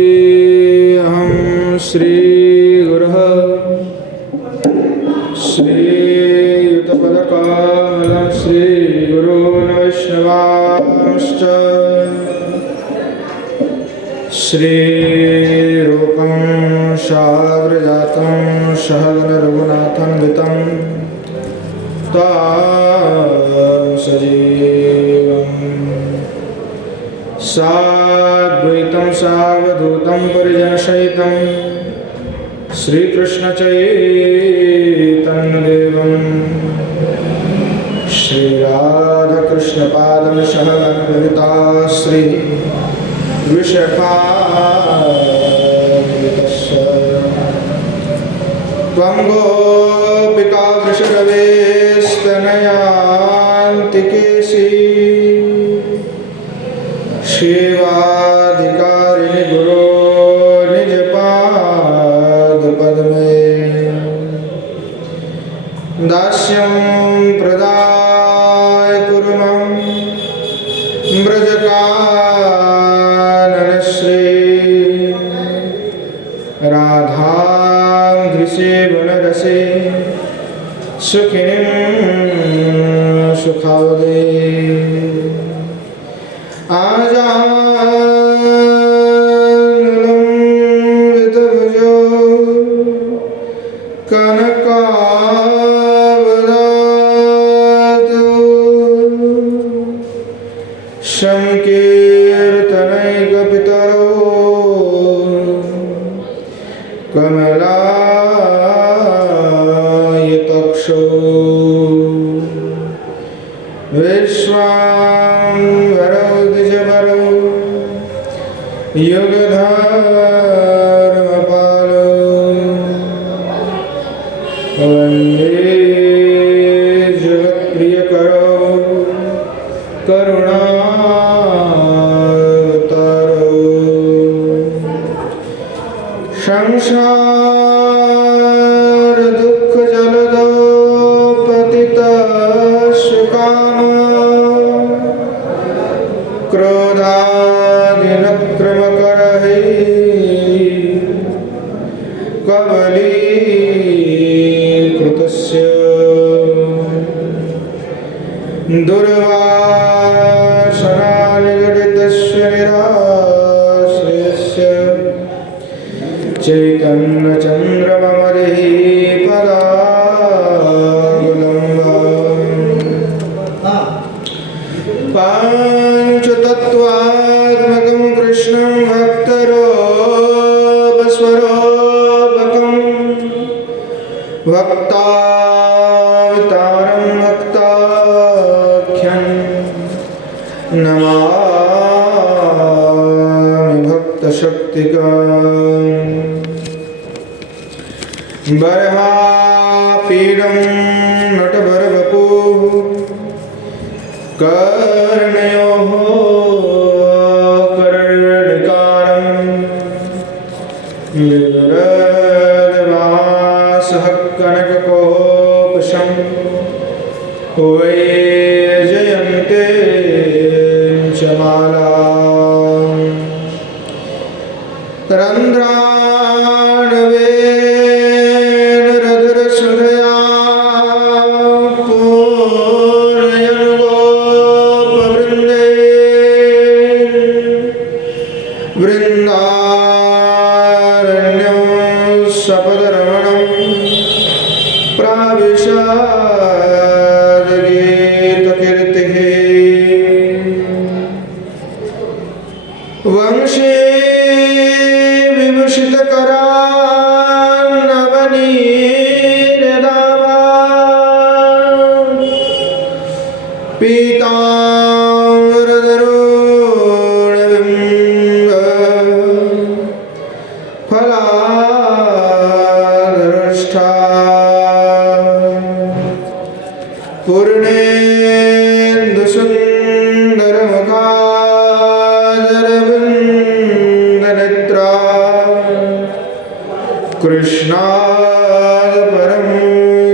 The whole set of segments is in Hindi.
वन्देऽहं श्रीगुरुः श्रीयुतपदकमलं श्रीगुरून् वैष्णवांश्च श्रीरूपं साग्रजातं सहगणरघुनाथान्वितं तं सजीवम् साद्वैतं सावधूतं परिजनसहितं श्रीकृष्णचैतन्यदेवं श्रीराधाकृष्णपादं सहगणललिता श्री विशाखान्वितस्य त्वं गोपिका वृषभवेस्तनयान्तिकेशी सेवाधिकारिणि गुरो निजपादपद्मे दास्यं प्रदाय कुरु मम व्रजकाननश्री राधां घृसेवनरसे सुखिनीं सुखावदे आजानुलम्बितभुजो कनकावदातो संकीर्तनैकपितरो कमलायताक्षो विश्वाम्भरो द्विजवरो युगधर्मपालो वन्दे जगत्प्रियकरो करुणावतारो संसार दुःख जलदो पतितस्सुकामा क्रोधादिनक्रमकरहे कबलीकृतस्य दुर्वासनानिगडितस्य निराश्रयस्य चैतन्यचन्द्रममरिः पदावलम्बा पाञ्चतत्त्वात्मकं कृष्णं भक्तरूपस्वरूपकं भक्तावतारं भक्ताख्यं नमामि भक्तशक्तिकम् बर्हापीडं नटवरवपुः कर्णयोः कर्णिकारं विवरदवासः कनककोपशं वैजयन्ते च मालां रन्ध्राणवेन रधरसुधया पूर्णयन् गोपवृन्दे वृन्दारण्यं सपदरमणं प्राविशद्गीतकीर्तिः वंशे विभूषितकरान्नवनीरदाभा पीताम्बरधरोणबिम्ब फलाधरष्ठा पूर्णेन्दुसुन्दरमुखादरविन्दनेत्रा कृष्णात् परं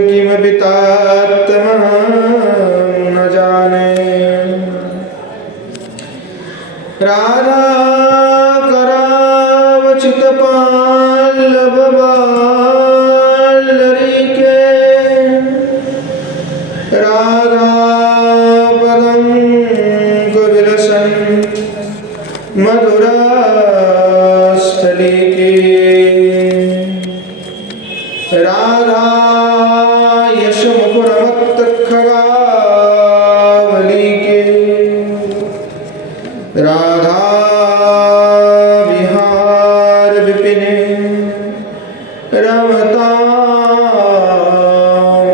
किमपि तात्तमः न जाने राधा राधापदं कुविलसन् मधुरास्थलिके राधा यशमुकुरमत्तखगावलिके राधा विहार विपिने रमता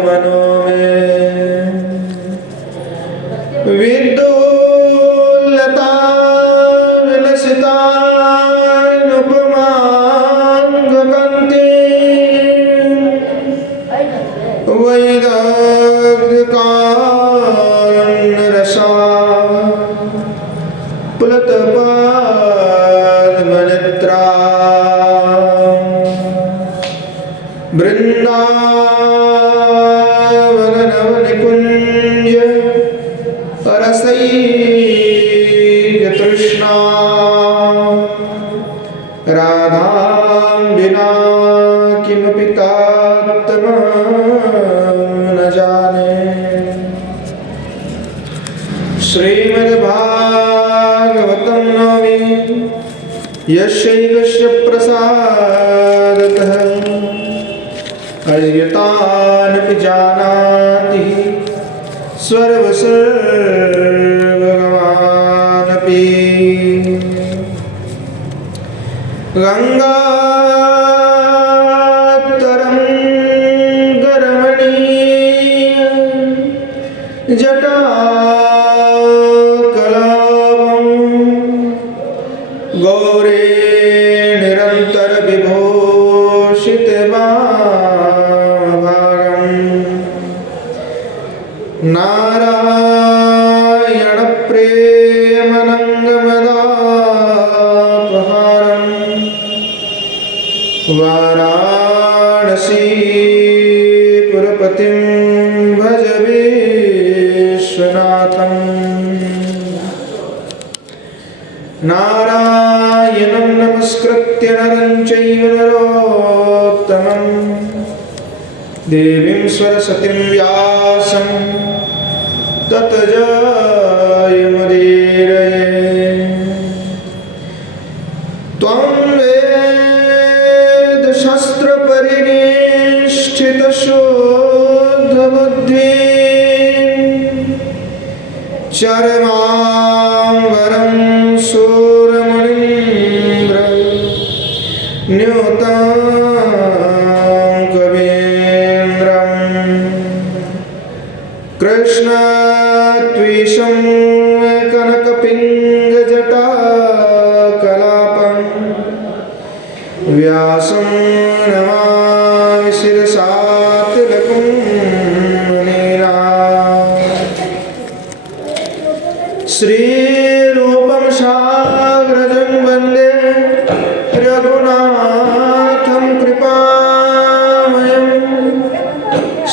मनो में विद्युल्लता विलसिता नुपमांगकन्ते वैदग्ध्यकारुण्यरसा पुलतपद्मनेत्रा वृन्दावनवनिकुञ्ज रसैकतृष्णा राधां विना किमपि तात्तमं न जाने। श्रीमद्भागवतं नौमि यस्यैकस्य प्रसादतः अयतानपि जानाति सर्वसर्वभगवानपि गङ्गातरङ्गरमणीय जटाकलापं गौरे निरन्तरविभूषितवाभागम् नारायणप्रेमनङ्गमदापहारम् वाराणसीपुरपतिं भज विश्वनाथम् नारायणं नमस्कृत्य नरं चैव नरोत्तमं देवीं सरस्वतीं व्यासं ततो जयमुदीरये। त्वं वेदशास्त्रपरिनिष्ठितशुद्धबुद्धिं चरमाम्बरं सूरमुनीन्द्र न्यूतं कवीन्द्रम् कृष्णत्विषं कनकपिङ्गजटाकलापं व्यासं नमामि शिरसा तिलकं मुनीना। श्रीरूपं साग्रजं वन्दे रघुनाथं कृपामयं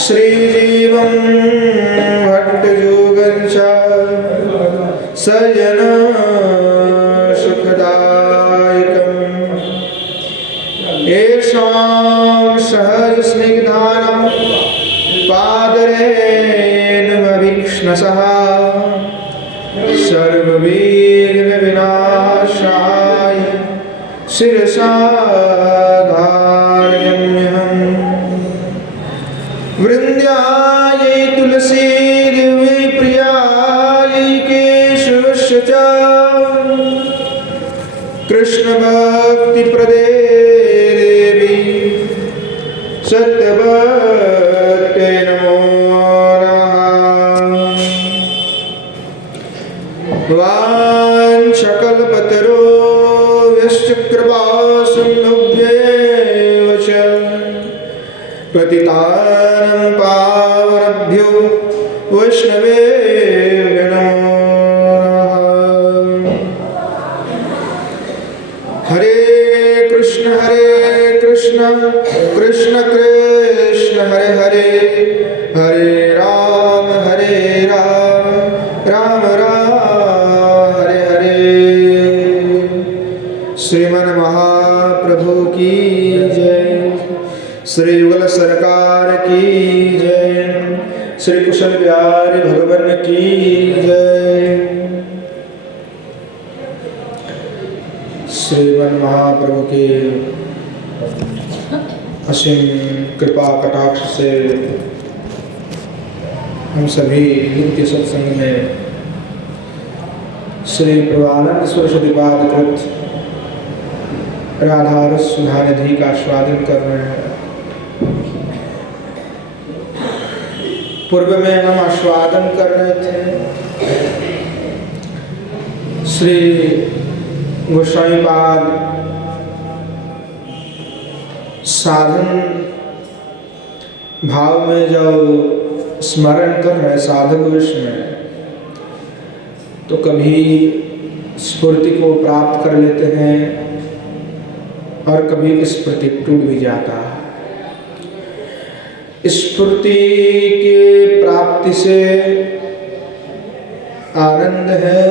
श्रीजीवं भट्टयुगं च सजनं सुखदायकम्। येषां सहजस्निग्धानां पादरेणुमभीक्ष्णसः सर्वविघ्नविनाशाय शिरसा धारयाम्यहम्। वृन्द्यायै तुलसी दिव्यै प्रियायै केशवस्य च कृष्णभक्तिप्रदे देवी सत्यवते नमो नमः। वाञ्छकल्पतरुभ्यश्च कृपासिन्धुभ्यैव च पतितानां पावनेभ्यो वैष्णवेभ्यो नमो नमः। हरे कृष्ण कृष्ण कृष्ण हरे हरे, हरे राम राम राम हरे हरे। श्रीमन महाप्रभु की जय, श्री युगल सरकार की जय, श्री कुशल बिहारी भगवान की जय। श्रीमन महाप्रभु के असीम कृपा कटाक्ष से हम सभी नित्य सत्संग में श्री प्रभुपाद स्वरसतिपाद कृत राधा रस सुधा निधि का आस्वादन कर रहे हैं। पूर्व में हम आस्वादन कर रहे थे श्री गोस्वामीपाद साधन भाव में जब स्मरण कर रहे साधक वेश में, तो कभी स्फूर्ति को प्राप्त कर लेते हैं और कभी स्फूर्ति टूट भी जाता है। स्फूर्ति के प्राप्ति से आनंद है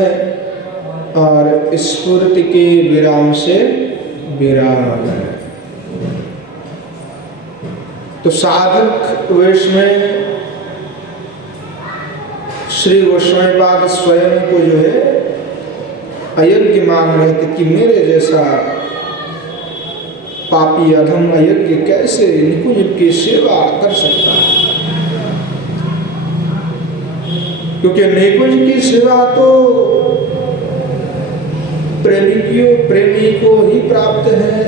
और स्फूर्ति के विराम से विराम है। तो साधक वेश में श्री गोस्वामीपाद स्वयं को जो है अयोग्य मान रहे थे कि मेरे जैसा पापी अधम अयोग्य कैसे निकुंज की सेवा कर सकता है, क्योंकि निकुंज की सेवा तो प्रेमी को ही प्राप्त है,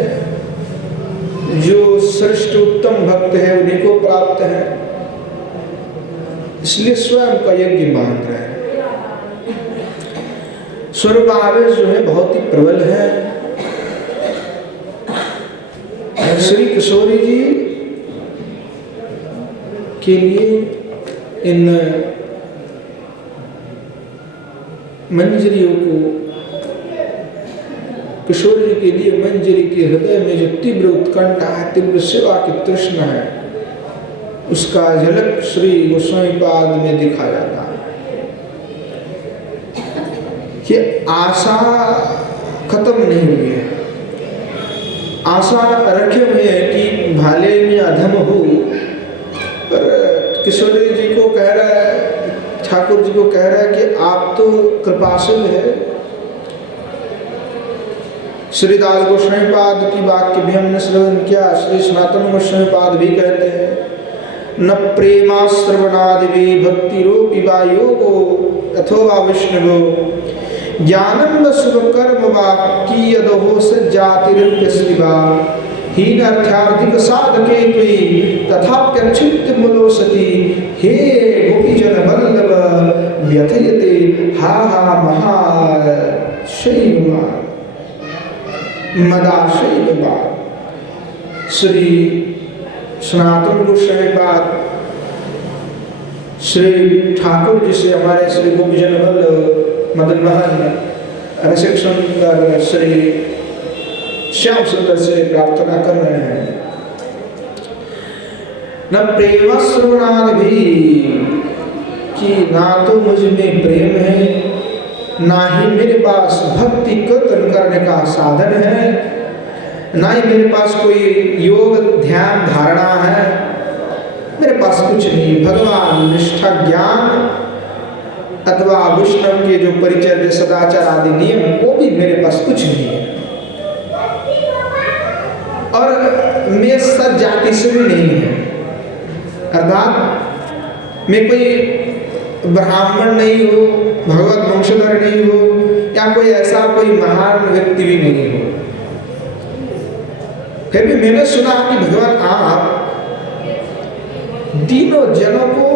जो श्रेष्ठ उत्तम भक्त है उन्हीं को प्राप्त है। इसलिए स्वयं का यज्ञ मान रहे हैं। स्वरूप आवेश जो है बहुत ही प्रबल है। श्री किशोरी जी के लिए इन मंजरियों को, किशोरी जी के लिए मंजरी के हृदय में जो तीव्र उत्कंठा है, तीव्र सेवा की तृष्णा है, उसका झलक श्री गोस्वामीपाद में दिखा जाता है कि आशा खत्म नहीं हुई है। आशा रखे हुए हैं कि भाले में अधम हो, पर किशोरी जी को कह रहा है, ठाकुर जी को कह रहा है कि आप तो कृपाशील है। श्रीदास गोस्वामीपाद की वाक्य भी हमने श्रवण किया। श्री सनातन गोस्वामीपाद भी कहते हैं, न प्रेमा श्रवणादि भक्ति रूपी वा योगो अथवा वैष्णवो ज्ञानम शुभ कर्म वाक्य यदहो सज्जातिरित्यस्तिवा हीन अर्थार्थिक साधके त्वयि तथाप्यच्युत मूलोसति हे गोपीजन वल्लभ व्यथयते हा हा महाशैव मदाशैव। श्री सनातन गोस्वामीपाद श्री ठाकुर जी से हमारे श्री गोपीजन वल्लभ मदन मोहन रसिक सुंदर श्री श्याम सुंदर से प्रार्थना कर रहे हैं, न प्रेम श्रवणाद भी, कि ना तो मुझ में प्रेम है, ना ही मेरे पास भक्ति कीर्तन करने का साधन है, ना ही मेरे पास कोई योग ध्यान धारणा है, मेरे पास कुछ नहीं। भगवान निष्ठा ज्ञान अथवा वैष्णव के जो परिचर्य सदाचार आदि नियम, वो भी मेरे पास कुछ नहीं है, और मैं सत जाति से भी नहीं है, अर्थात मैं कोई ब्राह्मण नहीं हो, भगवत वंशधर नहीं हो, या कोई ऐसा कोई महान व्यक्ति भी नहीं हो। फिर भी मैंने सुना कि भगवान आप तीनों जनों को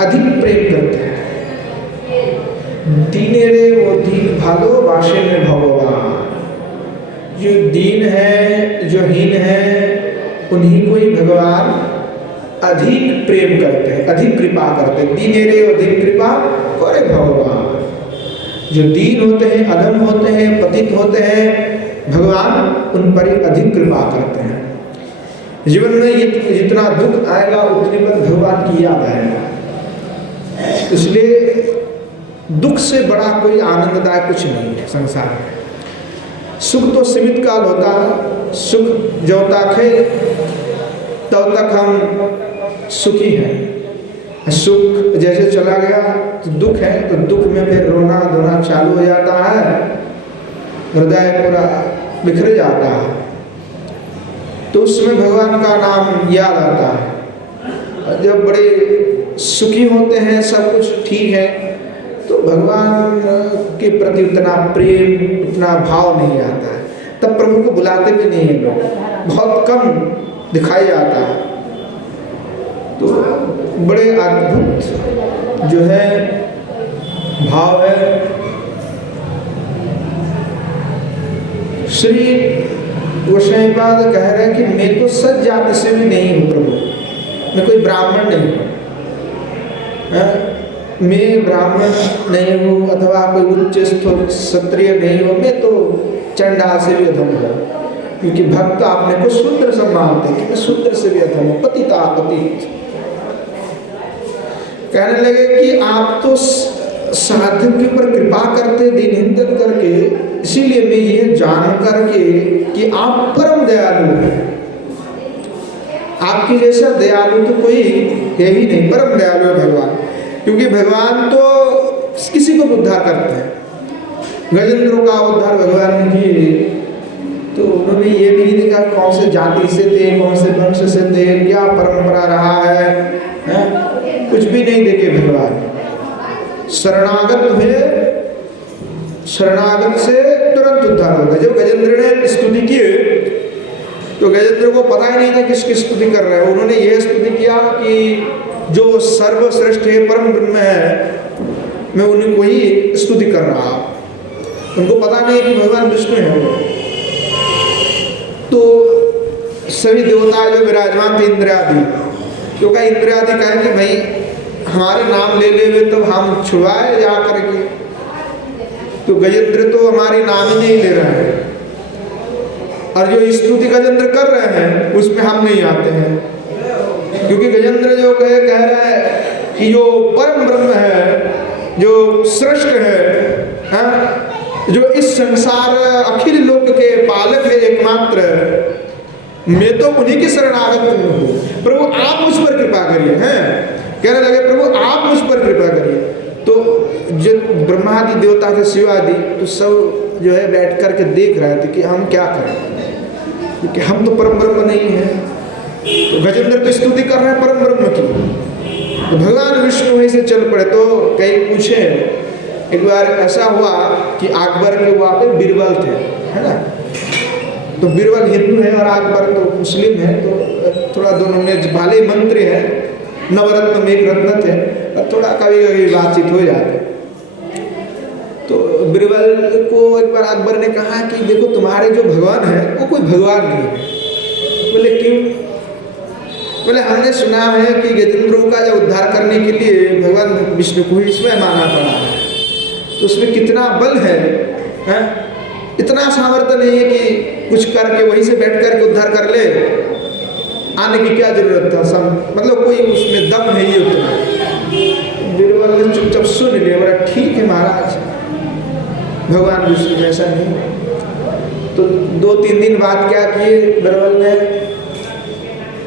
अधिक प्रेम करते हैं। दीने रे वो दीन भालो वाशे में भगवान, जो दीन है जो हीन है उन्हीं को ही भगवान अधिक प्रेम करते हैं, अधिक कृपा करते हैं। दीने रे अधिक कृपा करे भगवान। जो दीन होते हैं, अधम होते हैं, पतित होते हैं, भगवान उन पर अधिक कृपा करते हैं। जीवन में जितना दुख आएगा उतनी पर भगवान की याद आएगा। इसलिए दुख से बड़ा कोई आनंददायक कुछ नहीं है संसार में। सुख तो सीमित काल होता है, सुख जब तक है तब तक हम सुखी हैं, सुख जैसे चला गया तो दुख है, तो दुख में फिर रोना धोना चालू हो जाता है, हृदय पूरा बिखर जाता है, तो उसमें भगवान का नाम याद आता है। जब बड़े सुखी होते हैं, सब कुछ ठीक है, तो भगवान के प्रति उतना प्रेम, उतना भाव नहीं आता है। तब प्रभु को बुलाते भी नहीं हैं लोग, बहुत कम दिखाई जाता है। तो बड़े अद्भुत जो है भाव है। श्री गोसाईपाद कह रहे हैं कि मैं तो सच जाति से भी नहीं हूँ प्रभु, मैं कोई ब्राह्मण नहीं हूँ, मैं ब्राह्मण नहीं हूँ अथवा कोई उच्च क्षत्रिय नहीं हूँ, मैं तो चंडाल से भी अधम हूँ। क्योंकि भक्त अपने को शूद्र सम्मानते कि मैं शूद्र से भी अधम हूँ, पतिता पतित। कहने लगे कि आप तो साधु के ऊपर कृपा करते दिन हिंदन करके, इसीलिए मैं ये जान करके कि आप परम दयालु हैं। आपकी जैसा दयालु तो कोई है ही नहीं, परम दयालु है भगवान। क्योंकि भगवान तो किसी को उद्धार करते हैं। गजेंद्रों का उद्धार भगवान ने किए, तो उन्होंने ये नहीं देखा कौन से जाति से थे, कौन से वंश से थे, क्या परंपरा रहा है? कुछ भी नहीं देखे भगवान। शरणागत हुए, शरणागत से तुरंत उद्धार हो गया। जब गजेंद्र ने स्तुति की तो गजेंद्र को पता ही नहीं था किसकी स्तुति कर रहे हैं। उन्होंने यह स्तुति किया कि जो सर्वश्रेष्ठ है, परम ब्रह्म है, मैं उन्हीं को ही स्तुति कर रहा हूं। उनको पता नहीं कि भगवान विष्णु है। तो सभी देवता जो विराजमान थे, इंद्र आदि, तो क्या इंद्र आदि कहे कि भाई हमारे नाम ले ले हुए तो हम छुड़वाए जा करके। तो गजेंद्र तो हमारे नाम ही नहीं ले रहे हैं, और जो स्तुति गजेंद्र कर रहे हैं उसमें हम नहीं आते हैं। क्योंकि गजेंद्र जो कह रहा है कि जो परम ब्रह्म है, जो श्रेष्ठ है, जो इस संसार अखिल लोक के पालक है एकमात्र, मैं तो उन्हीं की शरणागत हूँ। प्रभु आप मुझ पर कृपा करिए। हैं कहने लगे प्रभु आप मुझ पर कृपा करिए। तो जो ब्रह्मादि देवता के शिवादि तो सब जो है बैठ करके देख रहे थे कि हम क्या करें, क्योंकि हम तो परम ब्रह्म नहीं है। तो गजेंद्र तो स्तुति कर रहे हैं परम ब्रह्म की, तो भगवान विष्णु वहीं से चल पड़े। तो कई पूछे, एक बार ऐसा हुआ कि अकबर के वहाँ पे बीरबल थे, है ना। तो बीरबल हिंदू है और अकबर तो मुस्लिम है, तो थोड़ा दोनों में भले मंत्री है, नवरत्न में एक रत्न थे, और थोड़ा कभी कभी बातचीत हो जाती। तो बीरबल को एक बार अकबर ने कहा कि देखो तुम्हारे जो भगवान है वो कोई भगवान नहीं है। बोले क्यों? बोले हमने सुना है कि गजेंद्रों का जो उद्धार करने के लिए भगवान विष्णु को ही इसमें माना पड़ा है। तो उसमें कितना बल है? इतना सामर्थ्य नहीं है कि कुछ करके वहीं से बैठ करके उद्धार कर ले, आने की क्या जरूरत था? सब मतलब कोई उसमें दम नहीं उतना। बीरबल ने चुपचाप सुन लिया, बोला ठीक है महाराज, भगवान विष्णु ऐसा नहीं। तो 2-3 दिन बाद क्या किए बीरबल ने,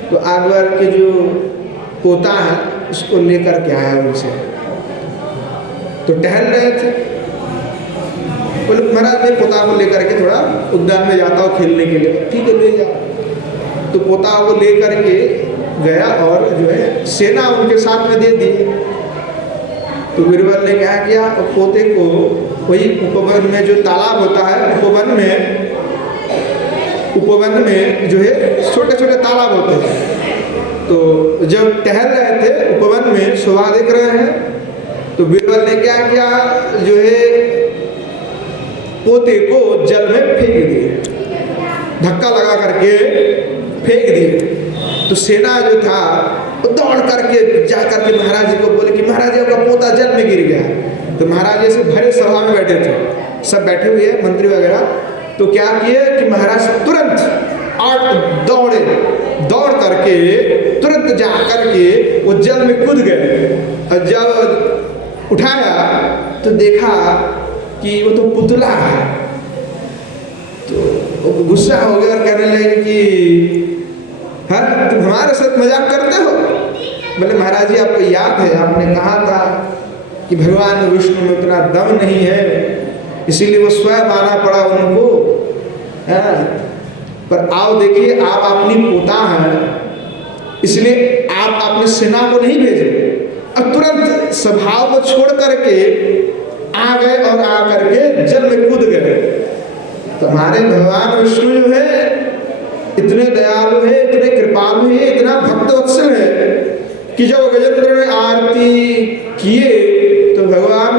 तो अकबर के जो पोता है उसको लेकर के आया उनसे। तो टहल रहे थे, बोले महाराज मैं पोता को लेकर के थोड़ा उद्यान में जाता हूँ खेलने के लिए। ठीक है ले जाओ। तो पोता को लेकर के गया और जो है सेना उनके साथ में दे दी। तो बीरबल ने क्या किया, पोते को वही उपवन में जो तालाब होता है, उपवन में जो है छोटे छोटे तालाब होते हैं। तो जब टहल रहे थे उपवन में, शोभा देख रहे हैं, तो बीरबल ने क्या किया, जो है पोते को जल में फेंक दिए, धक्का लगा करके फेंक दिए। तो सेना जो था वो दौड़ करके जा करके महाराज जी को बोले कि महाराज जी आपका पोता जल में गिर गया। तो महाराज जी से भरे सभा में बैठे थे, सब बैठे हुए हैं मंत्री वगैरह। तो क्या किए कि महाराज तुरंत और दौड़ करके तुरंत जा करके वो जल में कूद गए। और जब उठाया तो देखा कि वो तो पुतला है। तो गुस्सा हो गया और कहने लगे कि हाँ तुम हमारे साथ मजाक करते हो, बोले महाराज जी आपको याद है आपने कहा था कि भगवान विष्णु में उतना दम नहीं है, इसीलिए वो स्वयं आना पड़ा उनको, है। पर आओ देखिए, आप अपनी पोता हैं, इसलिए आप अपने सेना को नहीं भेजे, अब तुरंत स्वभाव को छोड़ करके आ गए और आ करके जल में कूद गए। तो हमारे भगवान विष्णु जो है इतने दयालु है, इतने कृपालु है, इतना भक्तवत्सल है कि जब गजेंद्र ने आरती किए तो भगवान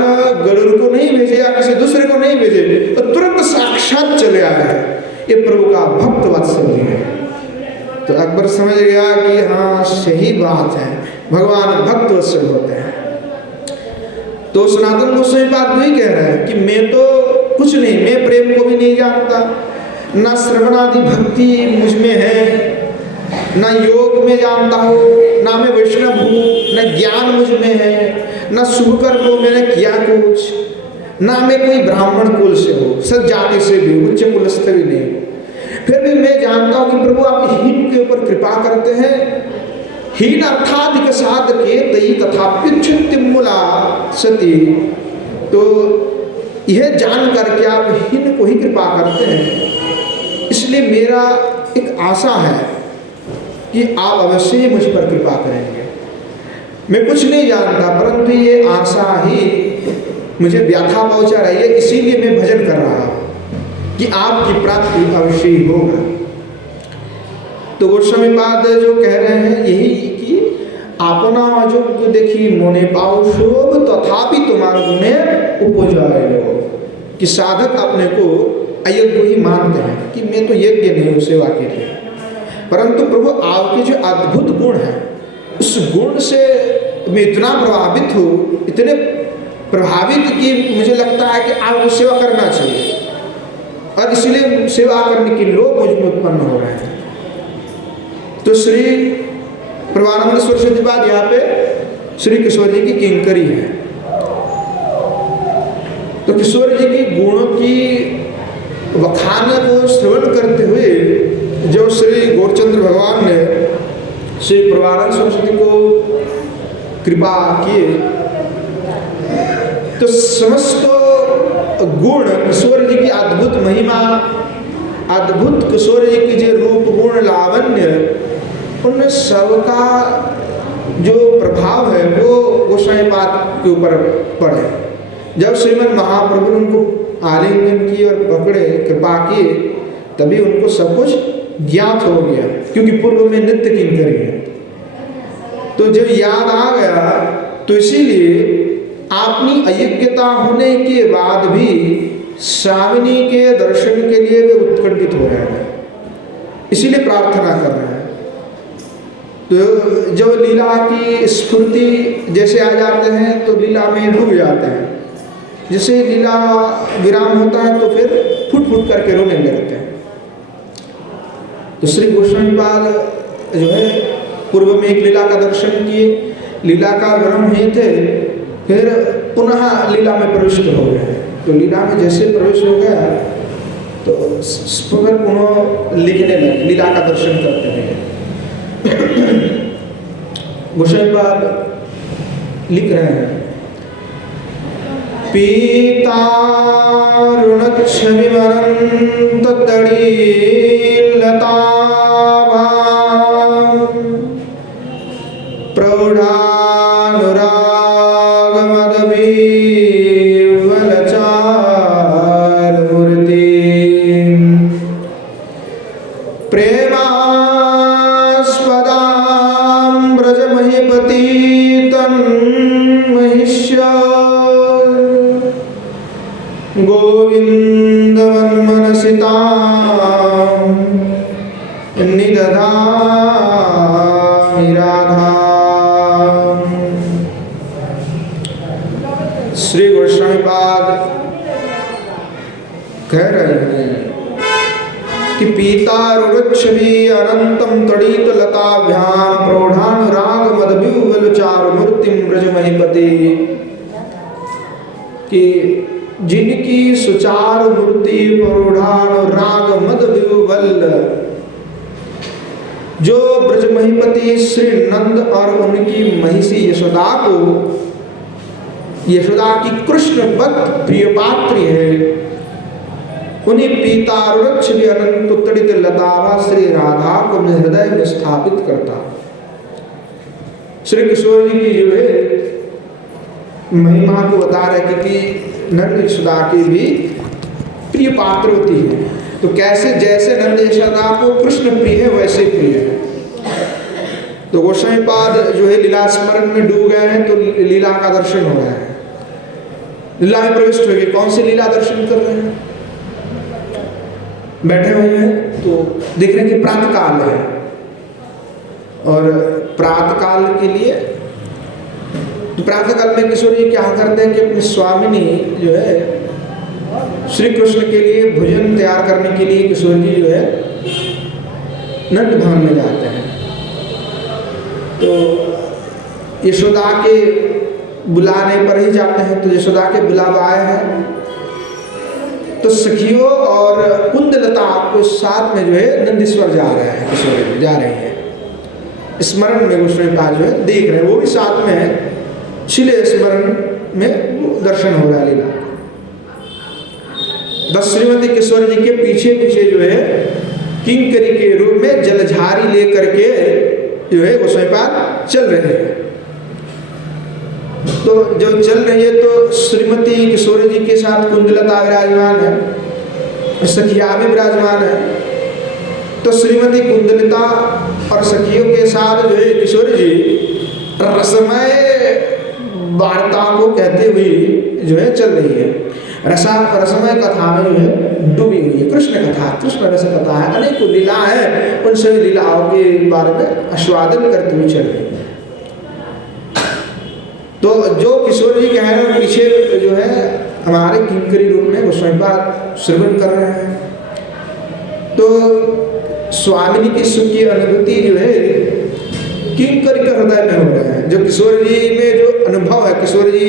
गरुड़ को नहीं भेजे या किसी दूसरे को नहीं भेजे, तो तुरंत साक्षात चले आए। ये प्रभु का भक्त वात्सल्य है। तो अकबर समझ गया कि हाँ सही बात है, भगवान भक्त वत्सल होते हैं। तो सनातन गोस्वामी बात भी कह रहे हैं कि मैं तो कुछ नहीं, मैं प्रेम को भी नहीं जानता, ना श्रवणादि भक्ति मुझ में है, ना योग में जानता हूँ, ना मैं वैष्णव हूँ, ना ज्ञान मुझ में है, ना शुभ कर्मों मैंने किया कुछ, ना मैं कोई ब्राह्मण कुल से हूँ, सब जाति से भी, उच्च कुलस्थ भी नहीं। फिर भी मैं जानता हूँ कि प्रभु आप हीन के ऊपर कृपा करते हैं। हीन अर्थाधिक साधके तई तथाप्युच्छति मूला सती। तो यह जान करके आप हीन को ही कृपा करते हैं, इसलिए मेरा एक आशा है कि आप अवश्य ही मुझ पर कृपा करेंगे। मैं कुछ नहीं जानता, परंतु ये आशा ही मुझे व्याथा पहुंचा रही है, इसीलिए मैं भजन कर रहा हूँ कि आपकी प्राप्ति अवश्य ही होगा। तो गोस्वामी पाद जो कह रहे हैं यही कि अपना अयोग्य देखी मोने पाओ शोभ तथापि तुम्हारे गुणे उपजाए, कि साधक अपने को अयोग्य ही मानते हैं कि मैं तो यज्ञ नहीं हूँ सेवा के लिए, परंतु प्रभु आपके जो अद्भुत गुण है उस गुण से मैं इतना प्रभावित हूँ, इतने प्रभावित कि मुझे लगता है कि आपको सेवा करना चाहिए, और इसलिए सेवा करने के लोग मुझ में उत्पन्न हो रहे हैं। तो श्री प्रभानंद सरस्वती बाद यहाँ पे श्री किशोर जी की किंकरी है। तो किशोर जी की गुणों की वखान को श्रवण करते हुए जो श्री गौरचंद्र भगवान ने श्री प्रभानंद सरस्वती को कृपा किए, तो समस्त गुण किशोर जी की अद्भुत महिमा, अद्भुत किशोर जी की जो रूप गुण लावण्य, उन सबका जो प्रभाव है वो गोसाई पाद के ऊपर पड़े। जब श्रीमद महाप्रभु ने उनको आलिंगन किए और पकड़े, कृपा किए, तभी उनको सब कुछ ज्ञात हो गया, क्योंकि पूर्व में नित्य किंकरी है। तो जब याद आ गया तो इसीलिए अपनी अयोग्यता होने के बाद भी स्वामिनी के दर्शन के लिए वे उत्कंठित हो रहे हैं, इसीलिए प्रार्थना कर रहे हैं। तो जब लीला की स्फूर्ति जैसे आ जाते हैं तो लीला में डूब जाते हैं, जैसे लीला विराम होता है तो फिर फुट फुट करके रोने लगते हैं। तो श्री गोस्वामी पाद जो है पूर्व में एक लीला का दर्शन किए, लीला का विराम हुए थे, फिर पुनः लीला में प्रविष्ट हो गए। तो लीला में जैसे प्रवेश हो गया तो फिर पुनः लिखने लगे, लीला का दर्शन करते हुए। गोस्वामी पाद लिख रहे हैं, पीता ऋणच्छविमनंत तड़ीलता प्रौढ़ानुराग मदवीवलचार मूर्ति प्रेमास्पदां ब्रज महीपति तन्महिष्या गोविंद वन्मनसितां निदधामि राधा। श्री गोस्वामी पाद कह रहे हैं कि पीता रुरुच्छवि अनंतम तड़ित लताभ्याम प्रौढ़ानुराग मदव्युवलचार मूर्तिम ब्रज महीपति, कि जिनकी सुचार मूर्ति प्रौढ़ानुराग मदव्युवल जो ब्रजमहीपति श्री नंद और उनकी महिषी यशोदा को, यशोदा की कृष्ण भक्त प्रिय पात्र है, उन्हीं पीतारुक्ष भी अनंत उत्तरित लतावा श्री राधा को अपने हृदय में स्थापित करता। श्री किशोर जी की जो है महिमा को बता रहे कि नंद यशोदा की भी प्रिय पात्र होती है। तो कैसे, जैसे नंद यशोदा को कृष्ण प्रिय है वैसे प्रिय है। तो गोस्वामीपाद जो है लीला स्मरण में डूब गए हैं, तो लीला का दर्शन हो रहा है, लीला में प्रविष्ट हो गए। कौन सी लीला दर्शन कर रहे हैं? बैठे हुए हैं तो देख रहे हैं कि प्रातः काल है, और प्रातः काल के लिए तो प्रातः काल में किशोर जी क्या करते हैं कि अपनी स्वामिनी जो है श्री कृष्ण के लिए भोजन तैयार करने के लिए किशोर जी जो है नंद भवन में जाते हैं। तो यशोदा के बुलाने पर ही जाते हैं। तो यशोदा के बुलावा आए हैं, तो सखियों और कुंदलता को साथ में जो है नंदीश्वर जा रहे हैं, किशोर जी जा रहे हैं स्मरण में। गोस्वामीपाद जो है देख रहे हैं, वो भी साथ में है, छिले स्मरण में दर्शन हो रहा है लीला। बस श्रीमती किशोर जी के पीछे पीछे जो है किंकरी के रूप में जलझारी लेकर के जो है गोस्वामीपाद चल रहे हैं। तो जब चल रही है तो श्रीमती किशोर जी के साथ कुंदलता विराजमान है, सखिया भी विराजमान है। तो श्रीमती कुंदलता और सखियों के साथ जो है किशोर जी रसमय वार्ता को कहते हुए जो है चल रही है। रसमय कथा में जो है डूबी हुई है। कृष्ण कथा, कृष्ण रस कथा है, अनेक लीला है, उन सभी लीलाओं के बारे में आस्वादन करते हुए चल रही है। तो जो किशोर जी कह रहे हैं पीछे जो है हमारे किंकरी रूप में गोस्वामीपाद श्रवण कर रहे हैं। तो स्वामिनी की सुख की अनुभूति जो है किंकर के हृदय में हो रहे हैं। जो किशोर जी में जो अनुभव है, किशोर जी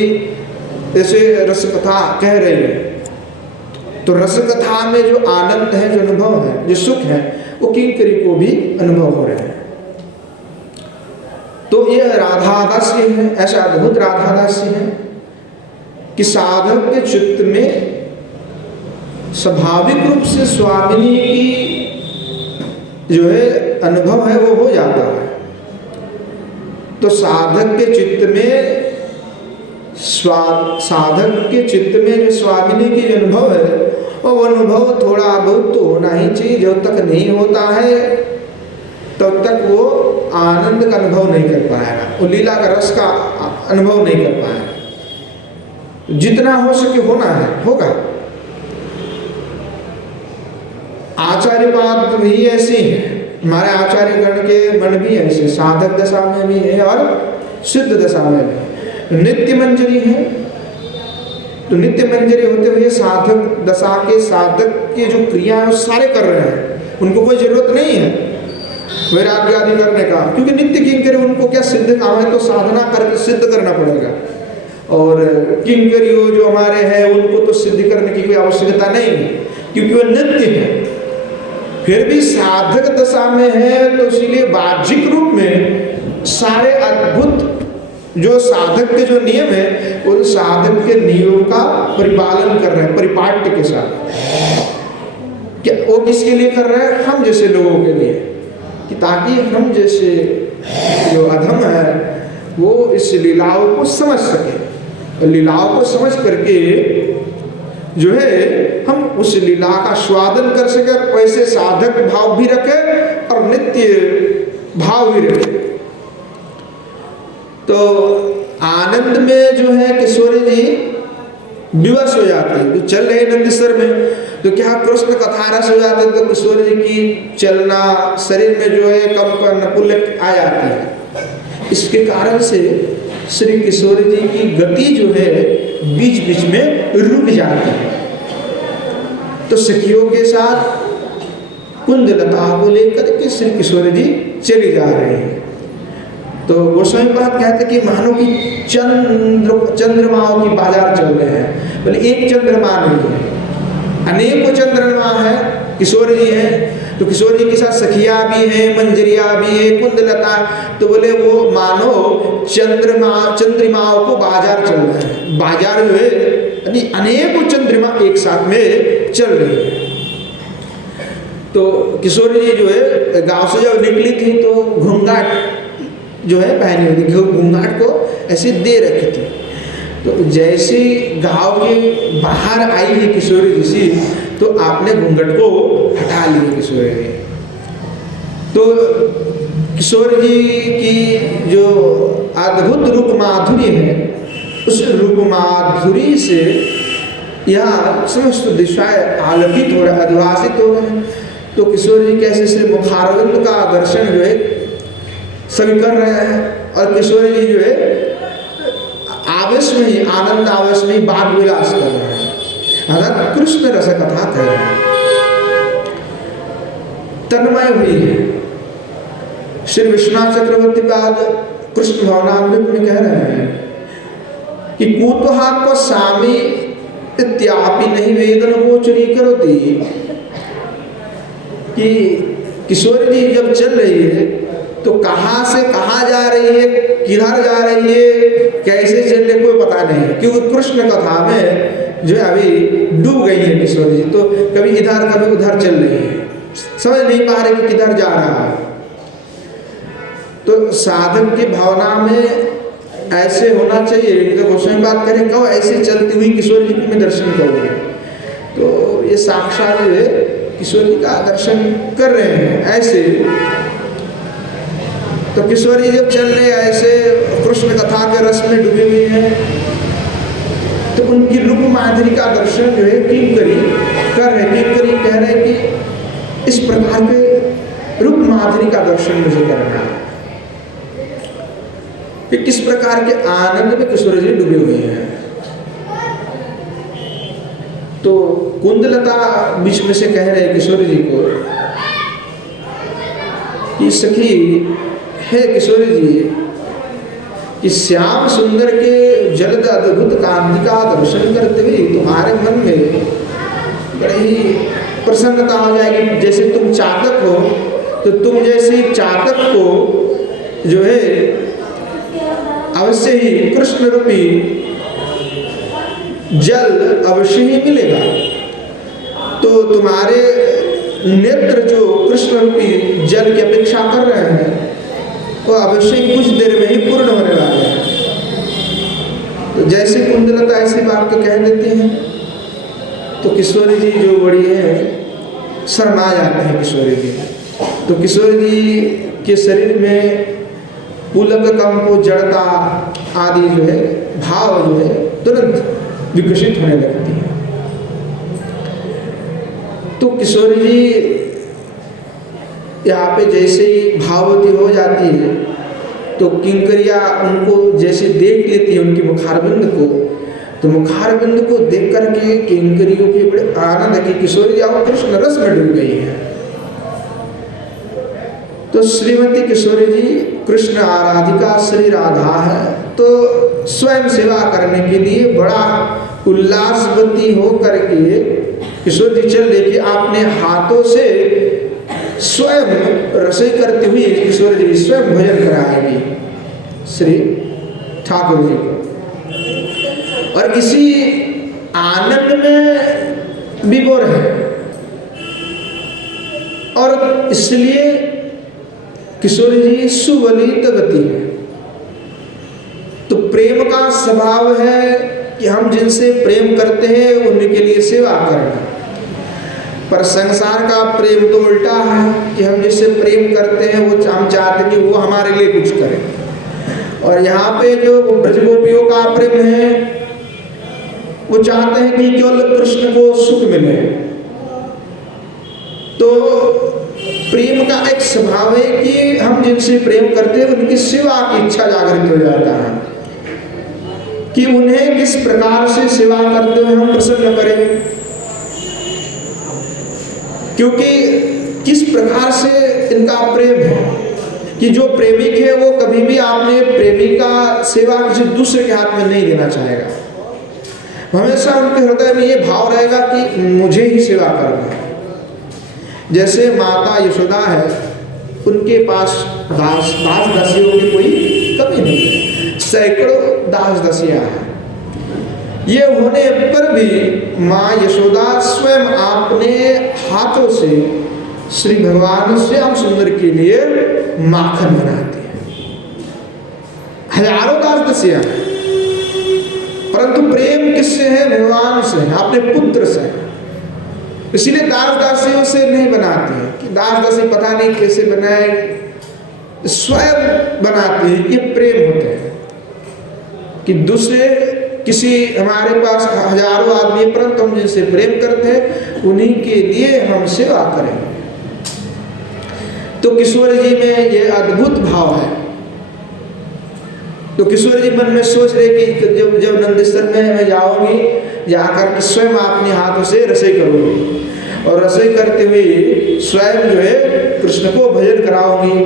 जैसे रस कथा कह रही है, तो रस कथा में जो आनंद है, जो अनुभव है, जो सुख है, वो किंकरी को भी अनुभव हो रहे हैं। तो यह राधादासी है, ऐसा अद्भुत राधादासी है कि साधक के चित्त में स्वाभाविक रूप से स्वामिनी की जो है अनुभव है वो हो जाता है। तो साधक के चित्त में जो स्वामिनी की जो अनुभव है वो अनुभव थोड़ा बहुत तो होना ही चाहिए। जब तक नहीं होता है तब तक वो आनंद का अनुभव नहीं कर पाएगा, वो लीला का रस का अनुभव नहीं कर पाएगा। जितना हो सके होना है होगा। आचार्यपाद भी ऐसे हैं, हमारे आचार्य गण के मन भी ऐसे, साधक दशा में भी है और सिद्ध दशा में भी है। नित्य मंजरी है, तो नित्य मंजरी होते हुए साधक दशा के साधक के जो क्रिया है वो सारे कर रहे हैं, उनको कोई जरूरत नहीं है वैराग्य आदि करने का, क्योंकि नित्य किंकरी उनको क्या सिद्ध काम है तो साधना कर सिद्ध करना पड़ेगा। और किंकरी जो हमारे हैं उनको तो सिद्ध करने की कोई आवश्यकता नहीं है, क्योंकि वो नित्य है। फिर भी साधक दशा में है, तो इसलिए वाचिक रूप में सारे अद्भुत जो साधक के जो नियम है उन साधक के नियमों का परिपालन कर रहे हैं परिपाट्य के साथ। क्या वो किसके लिए कर रहे हैं? हम जैसे लोगों के लिए, कि ताकि हम जैसे जो अधम है वो इस लीलाओं को समझ सके, लीलाओं को समझ करके जो है हम उस लीला का स्वादन कर सके, वैसे साधक भाव भी रखे और नित्य भाव भी रखे। तो आनंद में जो है किशोरी जी विवश हो जाते हैं। तो चल रहे नंदीश्वर में तो क्या कृष्ण कथा रस हो जाते हैं, तो किशोर जी की चलना शरीर में जो है कंपन नपुल्य आ जाती है। इसके कारण से श्री किशोर जी की गति जो है बीच बीच में रुक जाती है। तो सखियों के साथ कुंदलता को लेकर के श्री किशोर जी चली जा रहे हैं। तो गोस्वामीपाद कहते कि मानो कि चंद्रमाओं की बाजार चल रहे हैं। बोले एक चंद्रमा नहीं है, अनेकों चंद्रमा है, किशोर जी हैं, तो किशोर जी के साथ सखिया भी है, मंजरिया भी है, कुंदलता। तो बोले वो मानो चंद्रिमाओं को बाजार चल रहा है। बाजार जो है यानी अनेकों चंद्रिमा एक साथ में चल रही है। तो किशोर जी जो है गांव से जब निकली थी तो घूंघाट जो है पहनी हुई थी, घूंघाट को ऐसे दे रखी थी। तो जैसे गांव के बाहर आई है किशोरी जी तो आपने घूंघट को हटा लिया किशोरी जी। तो किशोर जी की जो अद्भुत रूप माधुरी है, उस रूप माधुरी से यहाँ समस्त दिशाएं आलोकित हो रहे, अद्भासित हो रहे हैं। तो किशोर जी कैसे श्री मुखारविंद का दर्शन जो है सभी कर रहे हैं, और किशोर जी जो है आवेश में ही, आनंद आवेश में ही बाग विलास कर रहे हैं, अर्थात कृष्ण रस कथा कह रहे हैं, तन्मय हुई है। श्री विश्वनाथ चक्रवर्ती पाद कृष्ण भवनामृत में कह रहे हैं कि कुतुहा को स्वामी इत्यापि नहीं वेदन को चुरी करोती, कि किशोर जी जब चल रही है तो कहाँ से कहाँ जा रही है, किधर जा रही है, कैसे चल रही है, कोई पता नहीं, क्योंकि कृष्ण कथा में जो है अभी डूब गई है किशोर जी। तो कभी इधर कभी उधर चल रही है, समझ नहीं पा रहे कि किधर जा रहा है। तो साधक की भावना में ऐसे होना चाहिए। तो गोस्वामी बात करें कब ऐसे चलती हुई किशोर जी को मैं दर्शन करूँगी, तो ये साक्षात जो है किशोर जी का दर्शन कर रहे हैं ऐसे। तो किशोर जी जब चल रहे ऐसे कृष्ण कथा के रस में डूबी हुई है, तो उनकी रूप माधुरी का दर्शन जो है किंकरी कर रहे, किंकरी कह रहे कि इस प्रकार के रूप माधुरी का दर्शन मुझे करना है, कि किस प्रकार के आनंद में किशोर जी डूबे हुए हैं। तो कुंदलता बीच में से कह रहे किशोर जी को कि सखी हे किशोर जी, कि श्याम सुंदर के जलद अद्भुत कांति का दर्शन करते हुए तुम्हारे मन में बड़ी ही प्रसन्नता हो जाएगी। जैसे तुम चातक हो, तो तुम जैसे चातक को जो है अवश्य ही कृष्ण रूपी जल अवश्य ही मिलेगा। तो तुम्हारे नेत्र जो कृष्ण रूपी जल की अपेक्षा कर रहे हैं वो अवश्य ही कुछ देर में ही पूर्ण होने वाले हैं। तो जैसे कुंदलता ऐसी बात को कह देती हैं तो किशोरी जी जो बड़ी है शर्मा जाते हैं किशोरी जी। तो किशोरी जी के शरीर में पुलक कंप जड़ता आदि जो है भाव जो है तुरंत विकसित होने लगती है। तो किशोरी जी यहाँ पे जैसे ही भाववती हो जाती है तो किंकरिया उनको जैसे देख लेती है उनकी मुखारबिंद को, तो मुखारबिंद को देख करके किंकरियों के बड़े आनंद है कि किशोरी जी आप कृष्ण रस में डूब गई है। तो श्रीमती किशोरी जी कृष्ण आराधिका श्री राधा है, तो स्वयं सेवा करने के लिए बड़ा उल्लासवती हो करके किशोर जी चल रहे कि आपने हाथों से स्वयं रसोई करते हुए किशोर जी स्वयं भोजन कराएंगे श्री ठाकुर जी को, और इसी आनंद में विभोर है। और इसलिए किशोरी जी सुवलित गति है। तो प्रेम का स्वभाव है कि हम जिनसे प्रेम करते हैं उनके लिए सेवा करना, पर संसार का प्रेम तो उल्टा है कि हम जिससे प्रेम करते हैं वो हम चाहते हैं कि वो हमारे लिए कुछ करे। और यहाँ पे जो ब्रजगोपियों का प्रेम है वो चाहते हैं कि केवल कृष्ण को सुख मिले। तो प्रेम का एक स्वभाव है कि हम जिनसे प्रेम करते हैं उनकी सेवा की इच्छा जागृत हो जाता है कि उन्हें किस प्रकार से सेवा करते हुए हम प्रसन्न करें, क्योंकि किस प्रकार से इनका प्रेम है कि जो प्रेमिक है वो कभी भी आपने प्रेमिका सेवा किसी दूसरे के हाथ में नहीं देना चाहेगा। हमेशा उनके हृदय में ये भाव रहेगा कि मुझे ही सेवा करना है, जैसे माता यशोदा है, उनके पास दास दासियों की कोई कमी नहीं है, सैकड़ों दास दासियां हैं। ये होने पर भी माँ यशोदा स्वयं अपने हाथों से श्री भगवान श्याम सुंदर के लिए माखन बनाती है। हजारों दास दासियां हैं, परंतु प्रेम किससे है? भगवान से, अपने पुत्र से। इसीलिए दास दासियों से नहीं बनाती है कि दास दासी पता नहीं कैसे बनाए, स्वयं बनाती है। ये प्रेम होते हैं कि दूसरे किसी हमारे पास हजारों आदमी, परंतु हम जिनसे प्रेम करते हैं उन्हीं के लिए हम सेवा करें। तो किशोर जी में ये अद्भुत भाव है। तो किशोर जी मन में सोच रहे कि जब नंदेश्वर में मैं जाऊंगी, जाकर स्वयं अपने हाथों से रसोई करूंगी और रसोई करते हुए स्वयं जो है कृष्ण को भजन कराऊंगी।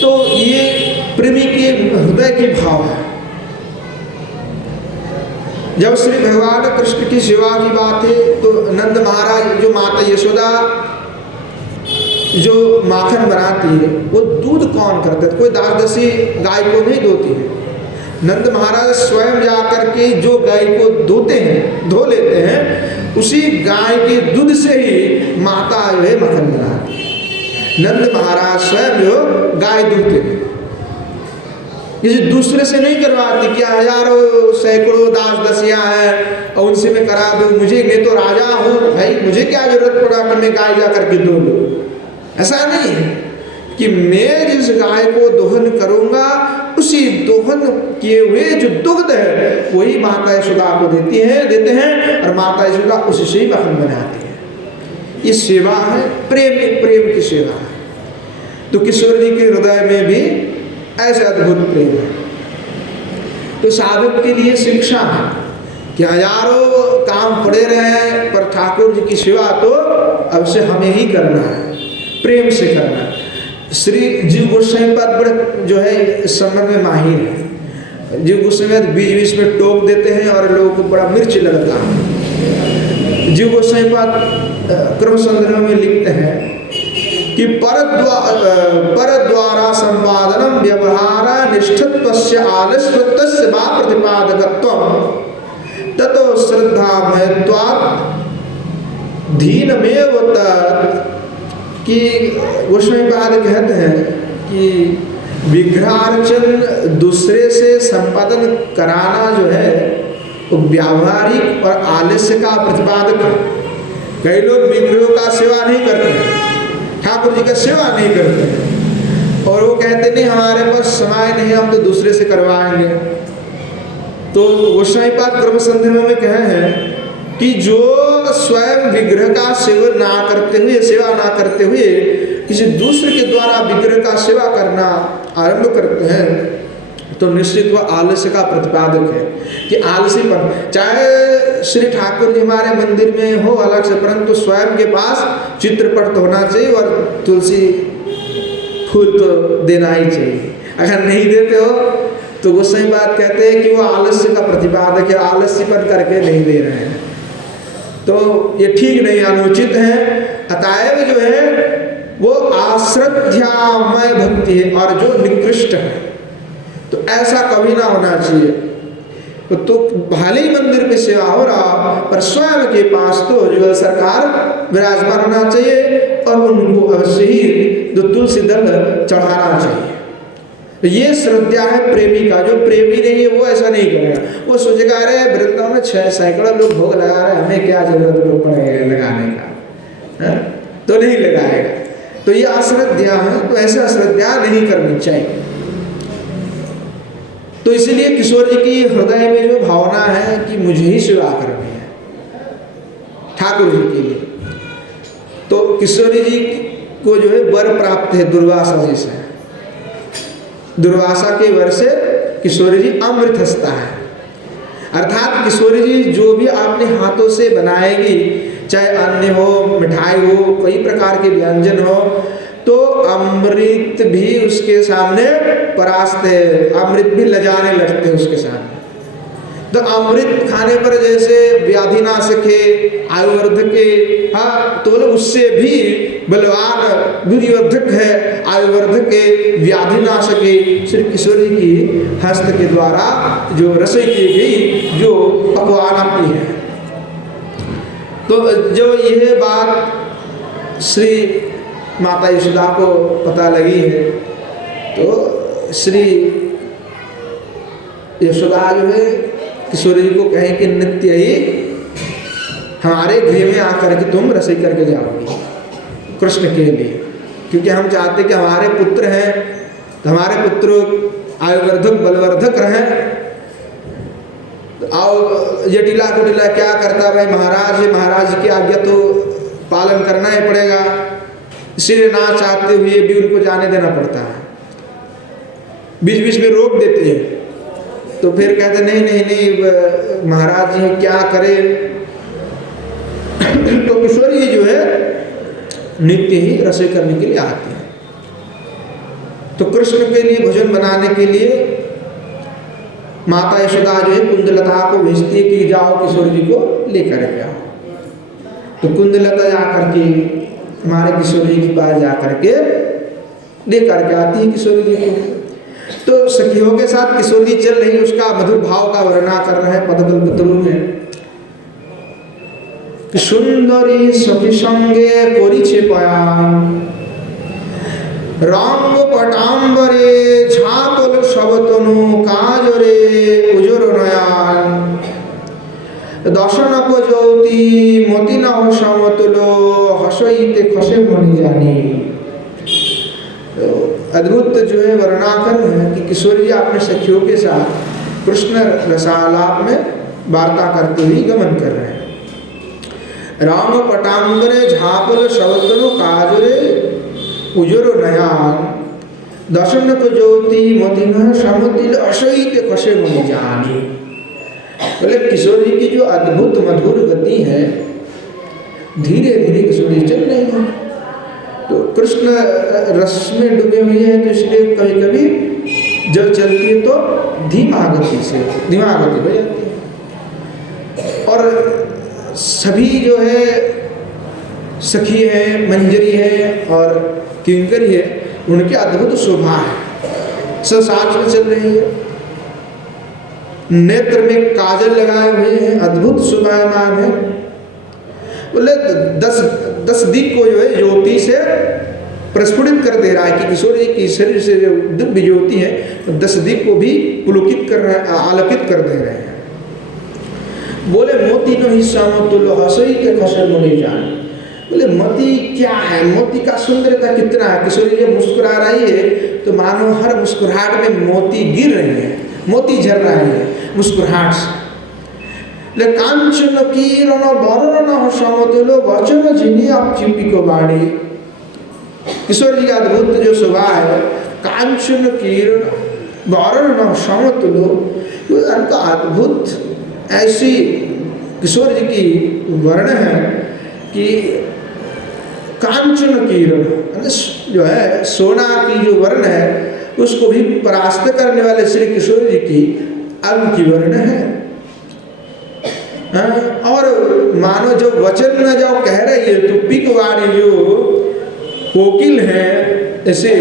तो ये प्रेमी के हृदय की भाव है। जब श्री भगवान कृष्ण की सेवा की बात है तो नंद महाराज, जो माता यशोदा जो माखन बनाती है, वो दूध कौन करता है? कोई दास दासी गाय को नहीं धोती है। नंद महाराज स्वयं जाकर के जो गाय को धो लेते हैं, उसी गाय के दूध से ही माता जो है मक्खन बनाती है। नंद महाराज स्वयं जो गाय धोते हैं, किसी दूसरे से नहीं करवाती। क्या हजारों सैकड़ों दास दासियां हैं और उनसे मैं करा दूं? मैं तो राजा हूँ भाई, मुझे क्या जरूरत पड़ा कि मैं गाय जाकर के धो लूं? ऐसा नहीं है कि मैं जिस गाय को दोहन करूंगा, उसी दोहन किए हुए जो दुग्ध है वही माता यशोदा को देते हैं और माता यशोदा उसी से ही मक्खन बनाती है। ये सेवा है, प्रेम की सेवा है। तो किशोर जी के हृदय में भी ऐसे अद्भुत प्रेम है। तो साधक के लिए शिक्षा है कि हजारों काम पड़े रहे, पर ठाकुर जी की सेवा तो अब से हमें ही करना है, प्रेम से करना है। श्री जीव गोस्वामी पाद बड़े जो है इस संबंध में माहिर है। जीव गोस्वामी बीच में टोक देते हैं और लोगों को बड़ा मिर्च लगता है। जीव गोस्वामी पाद क्रम संदर्भ में लिखते हैं कि पर द्वारा संपादनम व्यवहार निष्ठत्वस्य आलस्यत्वस्य वा प्रतिपादकत्वम ततो श्रद्धा महत्वात् धीनमेव तत्। कि गोस्वामी पाद कहते हैं कि विग्रहार्चन दूसरे से संपादन कराना जो है वो व्यावहारिक और आलस्य का प्रतिपादक है। कई लोग विग्रहों का सेवा नहीं करते हैं, ठाकुर जी का सेवा नहीं करते हैं, और वो कहते नहीं हमारे पास समय नहीं, हम तो दूसरे से करवाएंगे। तो गोस्वामी पाद क्रम संदर्भ में कहे हैं कि जो स्वयं विग्रह का सेवन ना करते हुए, सेवा ना करते हुए किसी दूसरे के द्वारा विग्रह का सेवा करना आरंभ करते हैं, तो निश्चित वह आलस्य का प्रतिपादक है। कि आलसीपन, चाहे श्री ठाकुर जी हमारे मंदिर में हो अलग से, परंतु स्वयं के पास चित्रपट तो होना चाहिए और तुलसी फूल तो देना ही चाहिए। अगर नहीं देते हो तो गोस्वामी बात कहते हैं कि वो आलस्य का प्रतिपादक है, आलस्यपन करके नहीं दे रहे हैं, तो ये ठीक नहीं, अनुचित है। अतएव जो है वो आश्रध्यामय भक्ति है और जो निकृष्ट है, तो ऐसा कभी ना होना चाहिए। तो भले ही मंदिर में सेवा हो रहा, पर स्वयं के पास तो जो सरकार विराजमान होना चाहिए और उनको अवश्य ही जो तुलसी दल चढ़ाना चाहिए। तो ये श्रद्धा है प्रेमी का। जो प्रेमी नहीं है वो ऐसा नहीं करेगा। वो सोचेगा अरे वृंदावन में 6 सैकड़ों लोग भोग लगा रहे हैं, हमें क्या जरूरत लोग पड़ेगा लगाने का है? तो नहीं लगाएगा। तो ये अश्रद्धा है, तो ऐसा श्रद्धा नहीं करनी चाहिए। तो इसीलिए किशोर जी की हृदय में जो भावना है कि मुझे ही सेवा करनी है ठाकुर जी के लिए, तो किशोरी जी को जो है वर प्राप्त है दुर्वासा जी से। दुर्वासा के वर से किशोरी जी अमृत हंसता है। अर्थात किशोरी जी जो भी अपने हाथों से बनाएगी, चाहे अन्न हो, मिठाई हो, कई प्रकार के व्यंजन हो, तो अमृत भी उसके सामने परास्त है, अमृत भी लजाने लगते हैं उसके सामने। तो अमृत खाने पर जैसे व्याधि नाशक है, आयुवर्धक है, हाँ, तो बोले उससे भी बलवान वीर्यवर्धक है, आयुवर्धक है, व्याधि नाशक है श्री किशोर जी की हस्त के द्वारा जो रसोई की गई जो पकवान आती है। तो जो यह बात श्री माता यशोदा को पता लगी है, तो श्री यशोदा जो है किशोर जी को कहें कि नित्य ही हमारे गृह में आकर के तुम रसोई करके जाओगी कृष्ण के लिए, क्योंकि हम चाहते कि हमारे पुत्र हैं तो हमारे पुत्र आयुवर्धक बलवर्धक रहें। आओ जटिला कुटिला क्या करता भाई, महाराज है, महाराज की आज्ञा तो पालन करना ही पड़ेगा, इसलिए ना चाहते हुए भी उनको जाने देना पड़ता है। बीच बीच में रोक देते हैं, तो फिर कहते नहीं नहीं नहीं महाराज जी क्या करें। तो किशोर जी जो है नित्य ही रसोई करने के लिए आते हैं। तो कृष्ण के लिए भोजन बनाने के लिए माता यशोदा जो है कुंदलता को भेजती है कि जाओ किशोर जी को लेकर के आओ। तो कुंदलता जाकर के हमारे किशोर जी के पास जाकर के लेकर के आती है किशोर जी को। तो सखियों के साथ किशोर जी चल रही, उसका मधुर भाव का वर्णना कर रहे हैं पदकल पत्रों में। सुंदरी सखी संगे करिछे पयान, रंग पटाम्बरे झातल सबतनु काजरे उजर नयान, दर्शन पजौती मति नह समतुलो हसईते खसे मणि जानी। अद्भुत जो है वर्णना कर रहे हैं कि किशोर जी अपने सखियों के साथ कृष्ण रसालाप में वार्ता करते हुए गमन कर रहे हैं। राम पटांबरे झापल सवतनु काजरे उजरो नयान, दर्शन को ज्योति मतिन समुदिल अशईत खसे मणि जानी। बोले किशोर जी की जो अद्भुत मधुर गति है, धीरे धीरे किशोर जी चल रहे हैं। तो कृष्ण रस में डूबे हुए हैं, तो इसलिए कभी कभी जब चलती है तो धीमा गति हो जाती है। और सभी जो है सखी है, मंजरी है और किंकरी है, उनके अद्भुत शोभा है, सब साथ में चल रही है। नेत्र में काजल लगाए हुए हैं, अद्भुत शोभायमान है। बोले 10 दिक को जो है ज्योति से प्रस्फुटित कर दे रहा है कि किशोर जी की शरीर से जो दिव्य ज्योति है तो 10 दिक को भी पुलकित कर रहे हैं, आलोकित कर दे रहे हैं। बोले मोती नो हिस्सा मतुलो हसई के खसे मणि जान। बोले मोती क्या है, मोती का सुंदरता कितना है। किशोर जी जब मुस्कुरा रही है तो मानो हर मुस्कुराहट में मोती गिर रहे हैं, मोती झर रहे हैं मुस्कुराहट से। ले कांचन किरण वर्ण समतुलो वचन जिनी आप चिपी को बाड़ी। किशोर जी का अद्भुत जो शोभा है, कांचन किरण वर्ण समतुलो, उनका अद्भुत ऐसी किशोर जी की वर्ण है कि कांचन किरण जो है सोना की जो वर्ण है उसको भी परास्त करने वाले श्री किशोर जी की अंग की वर्ण है। और मानो जो वचन न जाओ कह रही है तो पिक वाणी जो कोकिल है, ऐसे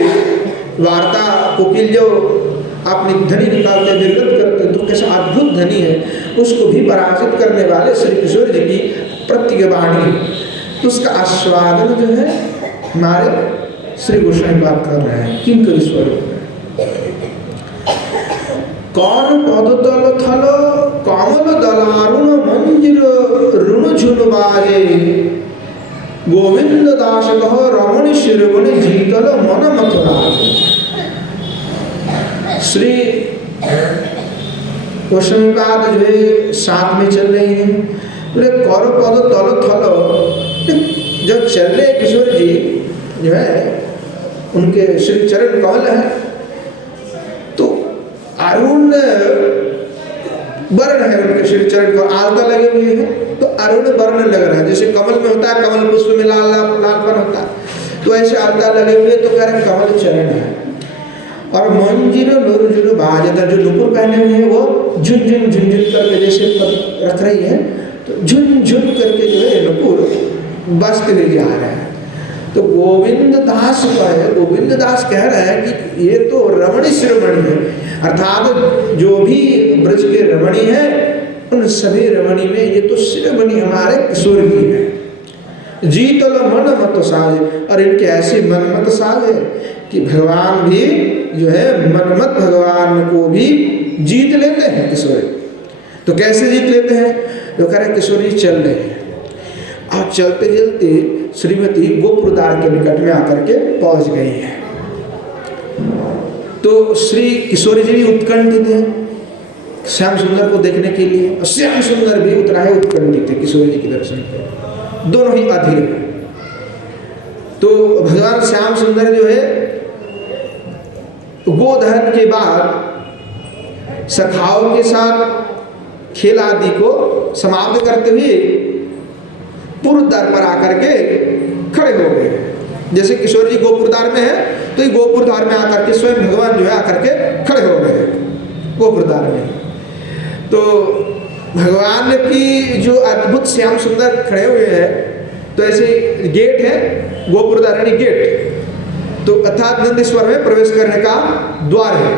वार्ता कोकिल जो अपनी ध्वनि निकालते निर्गत करते तो कैसा अद्भुत ध्वनि है, उसको भी पराजित करने वाले श्री किशोर जी की प्रत्येक वाणी, तो उसका आस्वादन जो है हमारे श्री गोस्वामी बात कर रहे हैं किंकरी स्वरूप में। कौन पदतल थल कमल दलारुण मंजिर ऋण झुन बाजे, गोविंद दास कह रमणी शिरवणी जीतल मन मथुराज। श्री गोस्वामी पाद जो है साथ में चल रही है। बोले कर पद तल थल, जब चल रहे किशोर जी जो है उनके श्री चरण कमल है तो अरुण वर्ण है, उनके श्री चरण को आलता लगे हुए हैं तो अरुण वर्ण लग रहा है। जैसे कमल में होता है, कमल पुष्प में लालपन होता है, तो ऐसे आलता लगे हुए तो कह रहे कमल चरण है। और मंजिरो नुरजुरु बाजता, जो नुपुर पहने हुए हैं वो झुनझुन झुनझुन करके जैसे रख रही है, तो झुनझुन करके जो है नुपुर बजते हुए जा रहे हैं। तो गोविंद दास का है, गोविंद दास कह रहे हैं कि ये तो रमणी शिरोमणि है, अर्थात जो भी ब्रज के रमणी है उन सभी रमणी में ये तो शिरोमणि हमारे किशोर जी है। जीतल मन मत साज, और इनके ऐसी मनमत साज है कि भगवान भी जो है मनमत भगवान को भी जीत लेते हैं किशोरी। तो कैसे जीत लेते हैं? तो कह रहे किशोरी चल रहे हैं, और चलते चलते श्रीमती गोपुरद्वार के निकट में आकर के पहुंच गई है। तो श्री किशोरी जी भी उत्कंठित हैं श्याम सुंदर को देखने के लिए, और श्याम सुंदर भी उतना ही उत्कंठित है किशोरी जी के दर्शन के, दोनों ही अधीर हैं। तो भगवान श्याम सुंदर जो है गोदहन के बाद सखाओं के साथ खेल आदि को समाप्त करते हुए पूर्व द्वार पर आकर के खड़े हो गए। जैसे किशोर जी गोपुरद्वार में है, तो ये गोपुरद्वार में आकर के स्वयं भगवान जो है आकर के खड़े हो गए गोपुरद्वार में। तो भगवान की जो अद्भुत श्याम सुंदर खड़े हुए हैं, तो ऐसे गेट है गोपुरद्वार गेट, तो अर्थात नंदेश्वर में प्रवेश करने का द्वार है।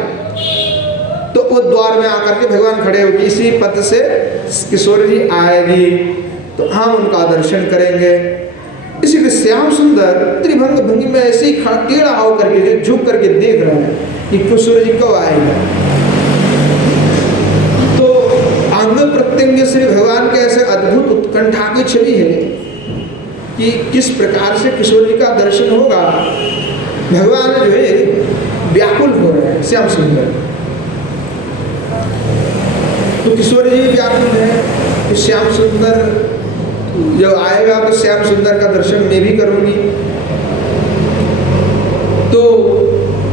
तो वो द्वार में आकर के भगवान खड़े होगी, इसी पथ से किशोर जी आएगी तो हम उनका दर्शन करेंगे। इसीलिए श्याम सुंदर त्रिभंग भंगी में ऐसे ही टेढ़ा होकर के झुक करके देख रहे हैं कि किशोर जी कब आएगा। तो अंग प्रत्यंग से भगवान के ऐसे अद्भुत उत्कंठा की छवि है कि किस प्रकार से किशोर जी का दर्शन होगा। भगवान जो है व्याकुल हो रहे हैं श्याम सुंदर, तो किशोर जी व्याकुल है कि श्याम सुंदर जब आएगा तो श्याम सुंदर का दर्शन मैं भी करूंगी। तो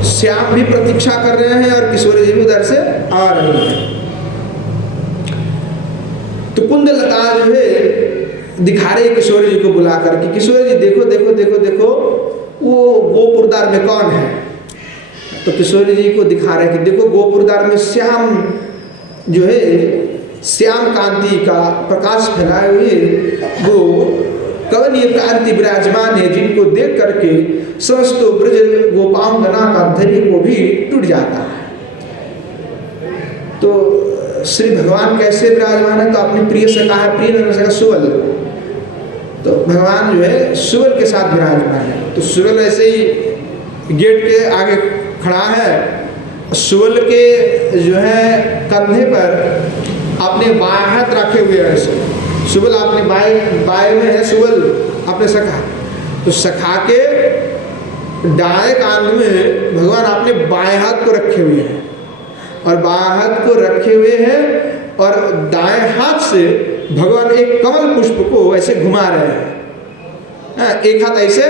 श्याम भी प्रतीक्षा कर रहे हैं और किशोर जी भी उधर से आ रहे हैं। तो कुंदलता जो है दिखा रहे किशोर जी को बुलाकर कि किशोर जी देखो देखो देखो देखो वो गोपुरद्वार में कौन है। तो किशोर जी को दिखा रहे कि देखो गोपुरद्वार में श्याम जो है श्याम कांति का प्रकाश फैलाए हुए वो कवनीय कांति विराजमान है, जिनको देख करके समस्त ब्रज गोपांगना का धैर्य को भी टूट जाता है। तो श्री भगवान कैसे विराजमान है? तो अपने प्रिय से कहा है, प्रिय ने कहा सुवल, तो भगवान जो है सुवल के साथ विराजमान है। तो सुवल ऐसे ही गेट के आगे खड़ा है, सुवल के जो है कंधे पर अपने बाएं हाथ रखे हुए हैं। सुवल अपने बाएं में है, सुवल अपने सखा, तो सखा के दाएं कांध में भगवान अपने बाएं हाथ को रखे हुए हैं, और बाएं हाथ को रखे हुए हैं और दाएं हाथ से भगवान एक कमल पुष्प को ऐसे घुमा रहे हैं। एक हाथ ऐसे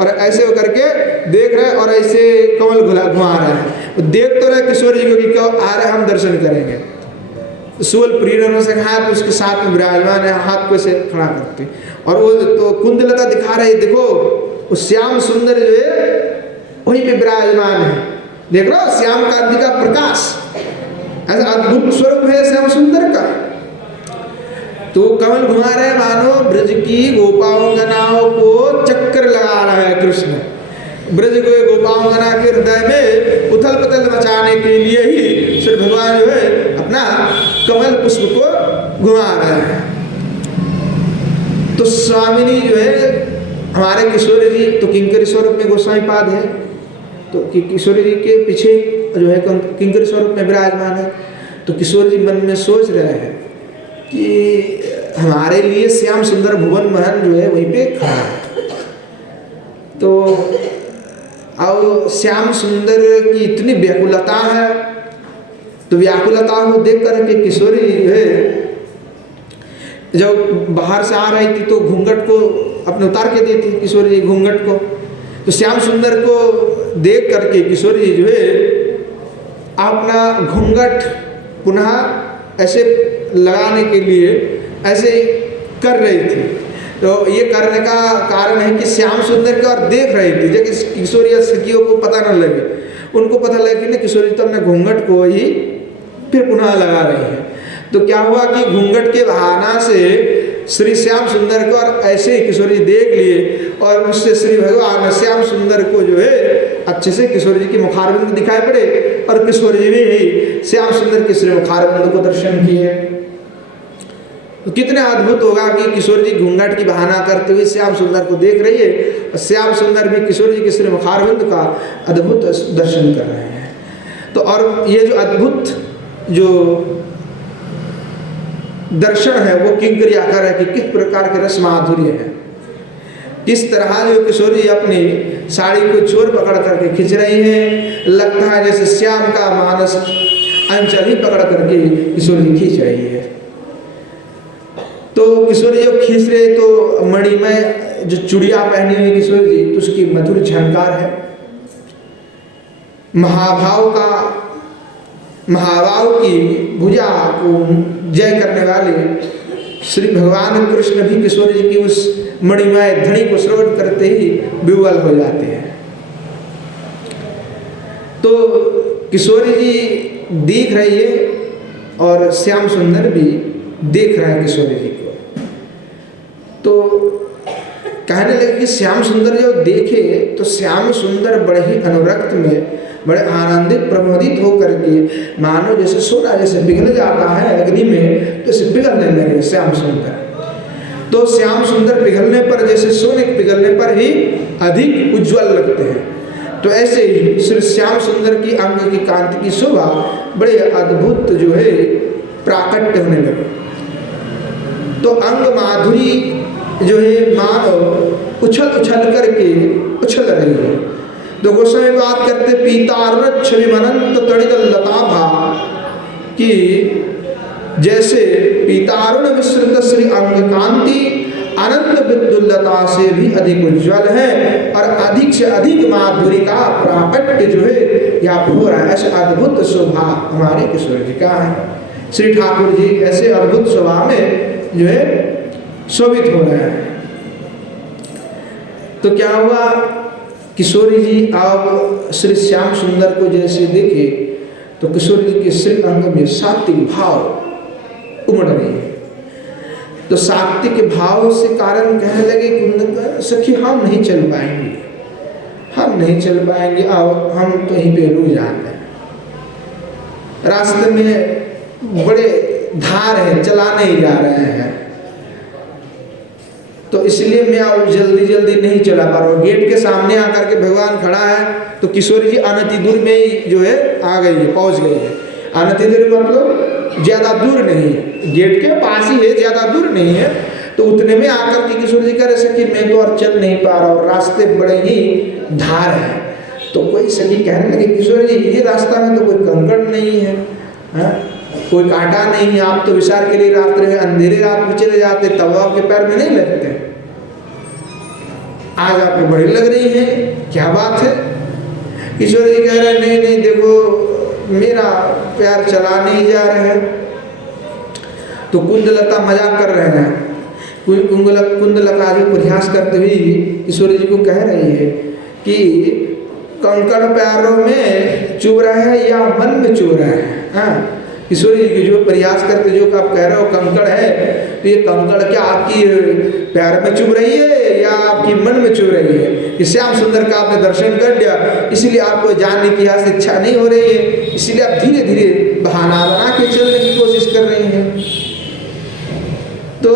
और ऐसे होकर के देख रहे हैं और ऐसे कमल घुमा रहे हैं। देख तो रहे किशोर जी को कि कब आ रहे हम दर्शन करेंगे। सुवल प्रिय से कहा तो उसके साथ में विराजमान है, हाथ को ऐसे खड़ा करते, और वो तो कुंदलता दिखा रहे देखो वो श्याम सुंदर जो है वहीं पे विराजमान है। देख रहे हो श्याम कांति का प्रकाश, ऐसा अद्भुत स्वरूप है श्याम सुंदर का। तो कमल घुमा रहे मानो ब्रज की गोपांगनाओं को चक्कर लगा रहा है कृष्ण। ब्रज को गोपांगना के हृदय में उथल पुथल मचाने के लिए ही श्री भगवान जो है अपना कमल पुष्प को घुमा रहे हैं। तो स्वामिनी जो है हमारे किशोर जी तो किंकरी स्वरूप में गोस्वामी पाद है, तो किशोर जी के पीछे जो है किंकरी स्वरूप में विराजमान है। तो किशोर जी मन में सोच रहे हैं कि हमारे लिए श्याम सुंदर भुवन महन जो है वहीं पे खड़ा है। तो अब श्याम सुंदर की इतनी व्याकुलता है, तो व्याकुलता को देख करके किशोरी जो है जब बाहर से आ रही थी तो घूंघट को अपने उतार के दी थी किशोरी घूंघट को। तो श्याम सुंदर को देख करके किशोरी जो है अपना घूंघट पुनः ऐसे लगाने के लिए ऐसे कर रही थी। तो ये करने का कारण है कि श्याम सुंदर की ओर देख रही थी, जबकि किशोरी सखियों को पता न लगे। उनको पता लगा कि किशोर जी तो अपने घूंघट को ही फिर पुनः लगा रही है। तो क्या हुआ कि घूंघट के बहाना से श्री श्याम सुंदर को और ऐसे ही किशोर जी देख लिए और उससे श्री भगवान श्याम सुंदर को जो है अच्छे से किशोर जी के मुखारबिंद दिखाई पड़े और किशोर जी भी श्याम सुंदर के श्री मुखारबिंद को दर्शन किए। तो कितना अद्भुत होगा कि किशोर जी घूंघट की बहाना करते हुए श्याम सुंदर को देख रही है और श्याम सुंदर भी किशोर जी के श्री मुखारबिंद का अद्भुत दर्शन कर रहे हैं। तो और ये जो अद्भुत जो दर्शन है वो किंकरी आकर है कि किस प्रकार के रस माधुर्य है, किस तरह जो किशोर जी अपनी साड़ी को चोर पकड़ करके खींच रही हैं, लगता है जैसे श्याम का मानस अंचल ही पकड़ करके किशोर जी खींच रही है। तो किशोर जी जब खींच रहे तो मणिमय जो चूड़िया पहनी हुई किशोर जी तो उसकी मधुर झंकार है। महाभाव की भुजा को जय करने वाले श्री भगवान कृष्ण भी किशोर जी की उस मणिमय धनी को श्रवण करते ही विह्वल हो जाते हैं। तो किशोर जी देख रही है और श्याम सुंदर भी देख रहा है किशोर जी को। तो कहने लगे कि श्याम सुंदर जब देखे तो श्याम सुंदर बड़े ही अनुरक्त में बड़े आनंदित प्रमोदित होकर के मानो जैसे सोना जैसे पिघल जाता है अग्नि में, तो इसे पिघलने लगे श्याम सुंदर। तो श्याम सुंदर पिघलने पर जैसे सोने के पिघलने पर ही अधिक उज्जवल लगते हैं, तो ऐसे ही श्री श्याम सुंदर की अंग की कांति की शोभा बड़े अद्भुत जो है प्राकट्य होने लगे। तो अंग माधुरी जो है मानो उछल उछल करके उछल रही है। तो गोस्वामी बात करते पीतार छवि अनंत तड़ित लताभा कि जैसे पीतारुण विस्तृत श्री अंग कांति अनंत विद्युल्लता से भी अधिक उज्ज्वल है और अधिक से अधिक माधुरी का प्राकट्य जो है यहाँ हो रहा है। ऐसे अद्भुत शोभा हमारे किशोर जी का है। श्री ठाकुर जी ऐसे अद्भुत शोभा में जो है शोभित हो रहे हैं। तो क्या हुआ, किशोरी जी अब श्री श्याम सुंदर को जैसे देखे तो किशोर जी के श्री अंग में सात्विक भाव उमड़ रही है। तो सात्विक भाव से कारण कहने लगे कुंदन सखी हम नहीं चल पाएंगे, हम नहीं चल पाएंगे, आओ हम तो यहीं पे रुक जाते हैं। रास्ते में बड़े धार है, चला नहीं जा रहे हैं, तो इसलिए मैं अब जल्दी जल्दी नहीं चला पा रहा हूँ। गेट के सामने आकर के भगवान खड़ा है तो किशोरी जी अनति दूर में ही जो है आ गई है, पहुँच गई है। अनति दूर मतलब ज़्यादा दूर नहीं है, गेट के पास ही है, ज़्यादा दूर नहीं है। तो उतने में आकर के किशोर जी कह रहे सखी मैं तो और चल नहीं पा रहा हूँ, रास्ते बड़े ही धार है। तो कोई सखी कहने लगे किशोर जी ये रास्ता में तो कोई कंकड़ नहीं है, कोई कांटा नहीं है, आप तो विचार के लिए रात रहे अंधेरे रात में चले जाते तब आपके पैर में नहीं लगते, आज आपको बड़ी लग रही है, क्या बात है। किशोर जी कह रहे नहीं नहीं देखो मेरा पैर चला नहीं जा रहा है। तो कुंदलता मजाक कर रहे हैं, कुंदलता जो प्रयास करते हुए किशोर जी को कह रही है कि कंकड़ पैरों में चुभ रहा है या मन में चुभ रहा है। किशोर जी की जो प्रयास करते जो आप कह रहे हो कंकड़ है, तो ये कंकड़ क्या आपकी पैर में चुभ रही है या आपकी मन में चुभ रही है। कि श्याम सुंदर का आपने दर्शन कर लिया इसलिए आपको जानने की यहाँ से इच्छा नहीं हो रही है, इसलिए आप धीरे धीरे बहाना बना के चलने की कोशिश कर रही हैं। तो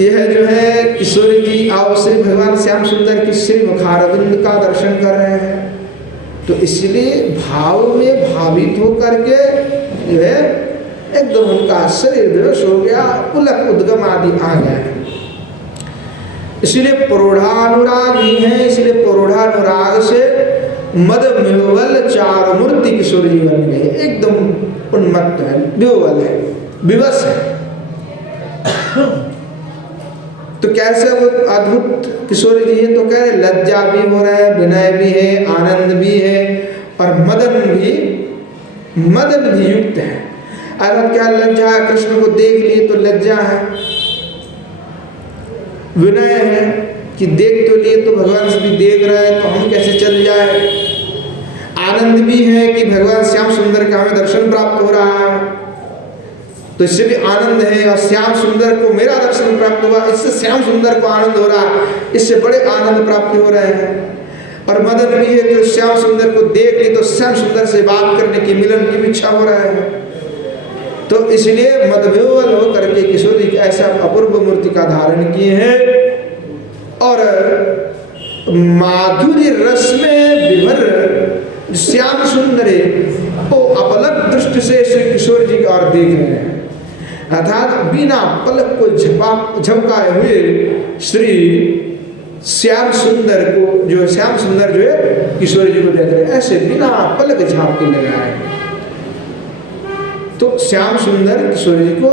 यह जो है किशोरी जी आओ श्री भगवान श्याम सुंदर की श्री मुखारविंद का दर्शन कर रहे हैं, तो इसलिए भाव में भावित होकर के जो है एकदम उनका शरीर बेहोश हो गया, पुलक उद्गम आदि आ गए। इसलिए प्रौढ़ानुरागी हैं, इसलिए प्रौढ़ानुराग से मद विह्वल चार मूर्ति किशोर जी बन गए, एकदम उन्मत्त है, विह्वल है, विवश है। तो कैसे वो अद्भुत किशोर जी है, तो कह रहे लज्जा भी हो रहा है, विनय भी है, आनंद भी है और मदन भी युक्त है। अगर क्या लज्जा है, कृष्ण को देख लिए तो लज्जा है, विनय है कि देख तो लिए तो भगवान से भी देख रहे हैं तो हम कैसे चल जाए, आनंद भी है कि भगवान श्याम सुंदर का हमें दर्शन प्राप्त हो रहा है, तो इससे भी आनंद है। और श्याम सुंदर को मेरा दर्शन प्राप्त हुआ, इससे श्याम सुंदर को आनंद हो रहा है, इससे बड़े आनंद प्राप्त हो रहे हैं। और मदन भी है कि श्याम सुंदर को देख ली तो श्याम सुंदर से बात करने की, मिलन की भी इच्छा हो रहा है। तो इसलिए मदविह्वल होकर के किशोर जी ऐसा अपूर्व मूर्ति का धारण किए हैं और माधुर्य रस में विभर श्याम सुंदर वो अपलक दृष्टि से श्री किशोर जी की ओर देख रहे हैं, अर्थात बिना पलक को झपकाए हुए श्री श्याम सुंदर को, जो श्याम सुंदर जो है किशोर जी को देख रहे हैं, ऐसे बिना पलक झाँक के लगा है। तो श्याम सुंदर किशोर जी को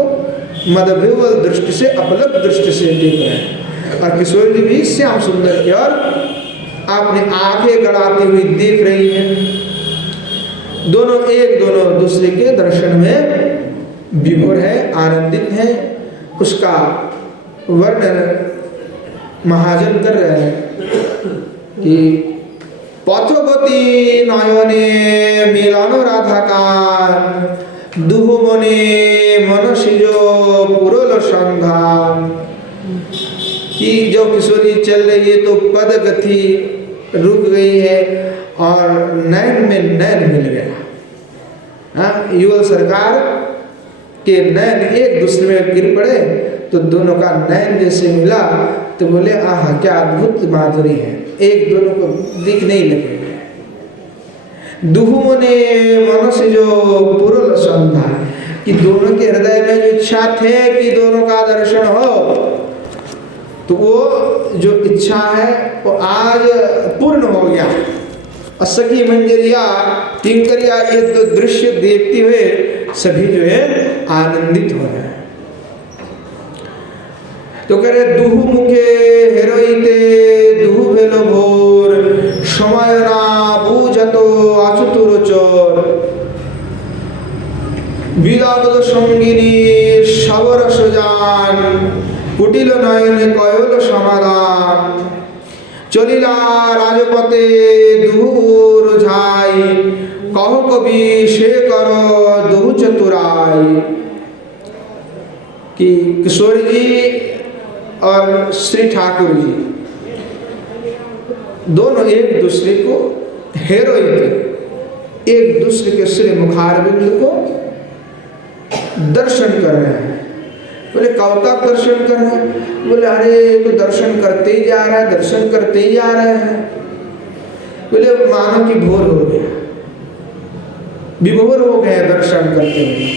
मदविह्वल दृष्टि से, अपलक दृष्टि से देख रहे हैं और किशोर जी भी श्याम सुंदर की ओर अपने आंखें गड़ाती हुई देख रही हैं। दोनों दूसरे के दर्शन में विभोर है, आनंदित है। उसका वर्णन महाजन कर रहे हैं कि पथगति नयने मिलानो राधाकान दुहु मने मनसिजो पुरल संधान, कि जो किशोरी चल रही है तो पद गति रुक गई है और नैन में नैन मिल गया। हाँ, युगल सरकार के नैन एक दूसरे में गिर पड़े तो दोनों का नैन जैसे मिला तो बोले आह क्या अद्भुत माधुरी है, एक दोनों को दिखने ही लगे। दुहु ने मनुष्य जो पुरल संधा, कि दोनों के हृदय में जो इच्छा थे कि दोनों का दर्शन हो, तो वो जो इच्छा है वो आज पूर्ण हो गया। सखी मंजरिया किंकरिया ये तो दृश्य देखते हुए सभी जो है आनंदित हो रहे हैं। तो कह रहे दुहु मुखे हेरोइते दुहु भेलो भोर समय ना बुझतो आचुतुर चोर बिलागल संगिनी सबर सजान कुटिल नयने कयल समाधान चलिला राजपते दुहु झाई कहो कवि से करो दुहु चतुराई, कि किशोर जी और श्री ठाकुर जी दोनों एक दूसरे को हेरोइक एक दूसरे के श्री मुखारबिंद को दर्शन कर रहे हैं। बोले कब तक दर्शन कर रहे हैं? बोले अरे तो दर्शन करते ही जा रहा है, दर्शन करते ही जा रहे हैं। बोले मानो कि भोर हो गया, विभोर हो गए दर्शन करते हुए।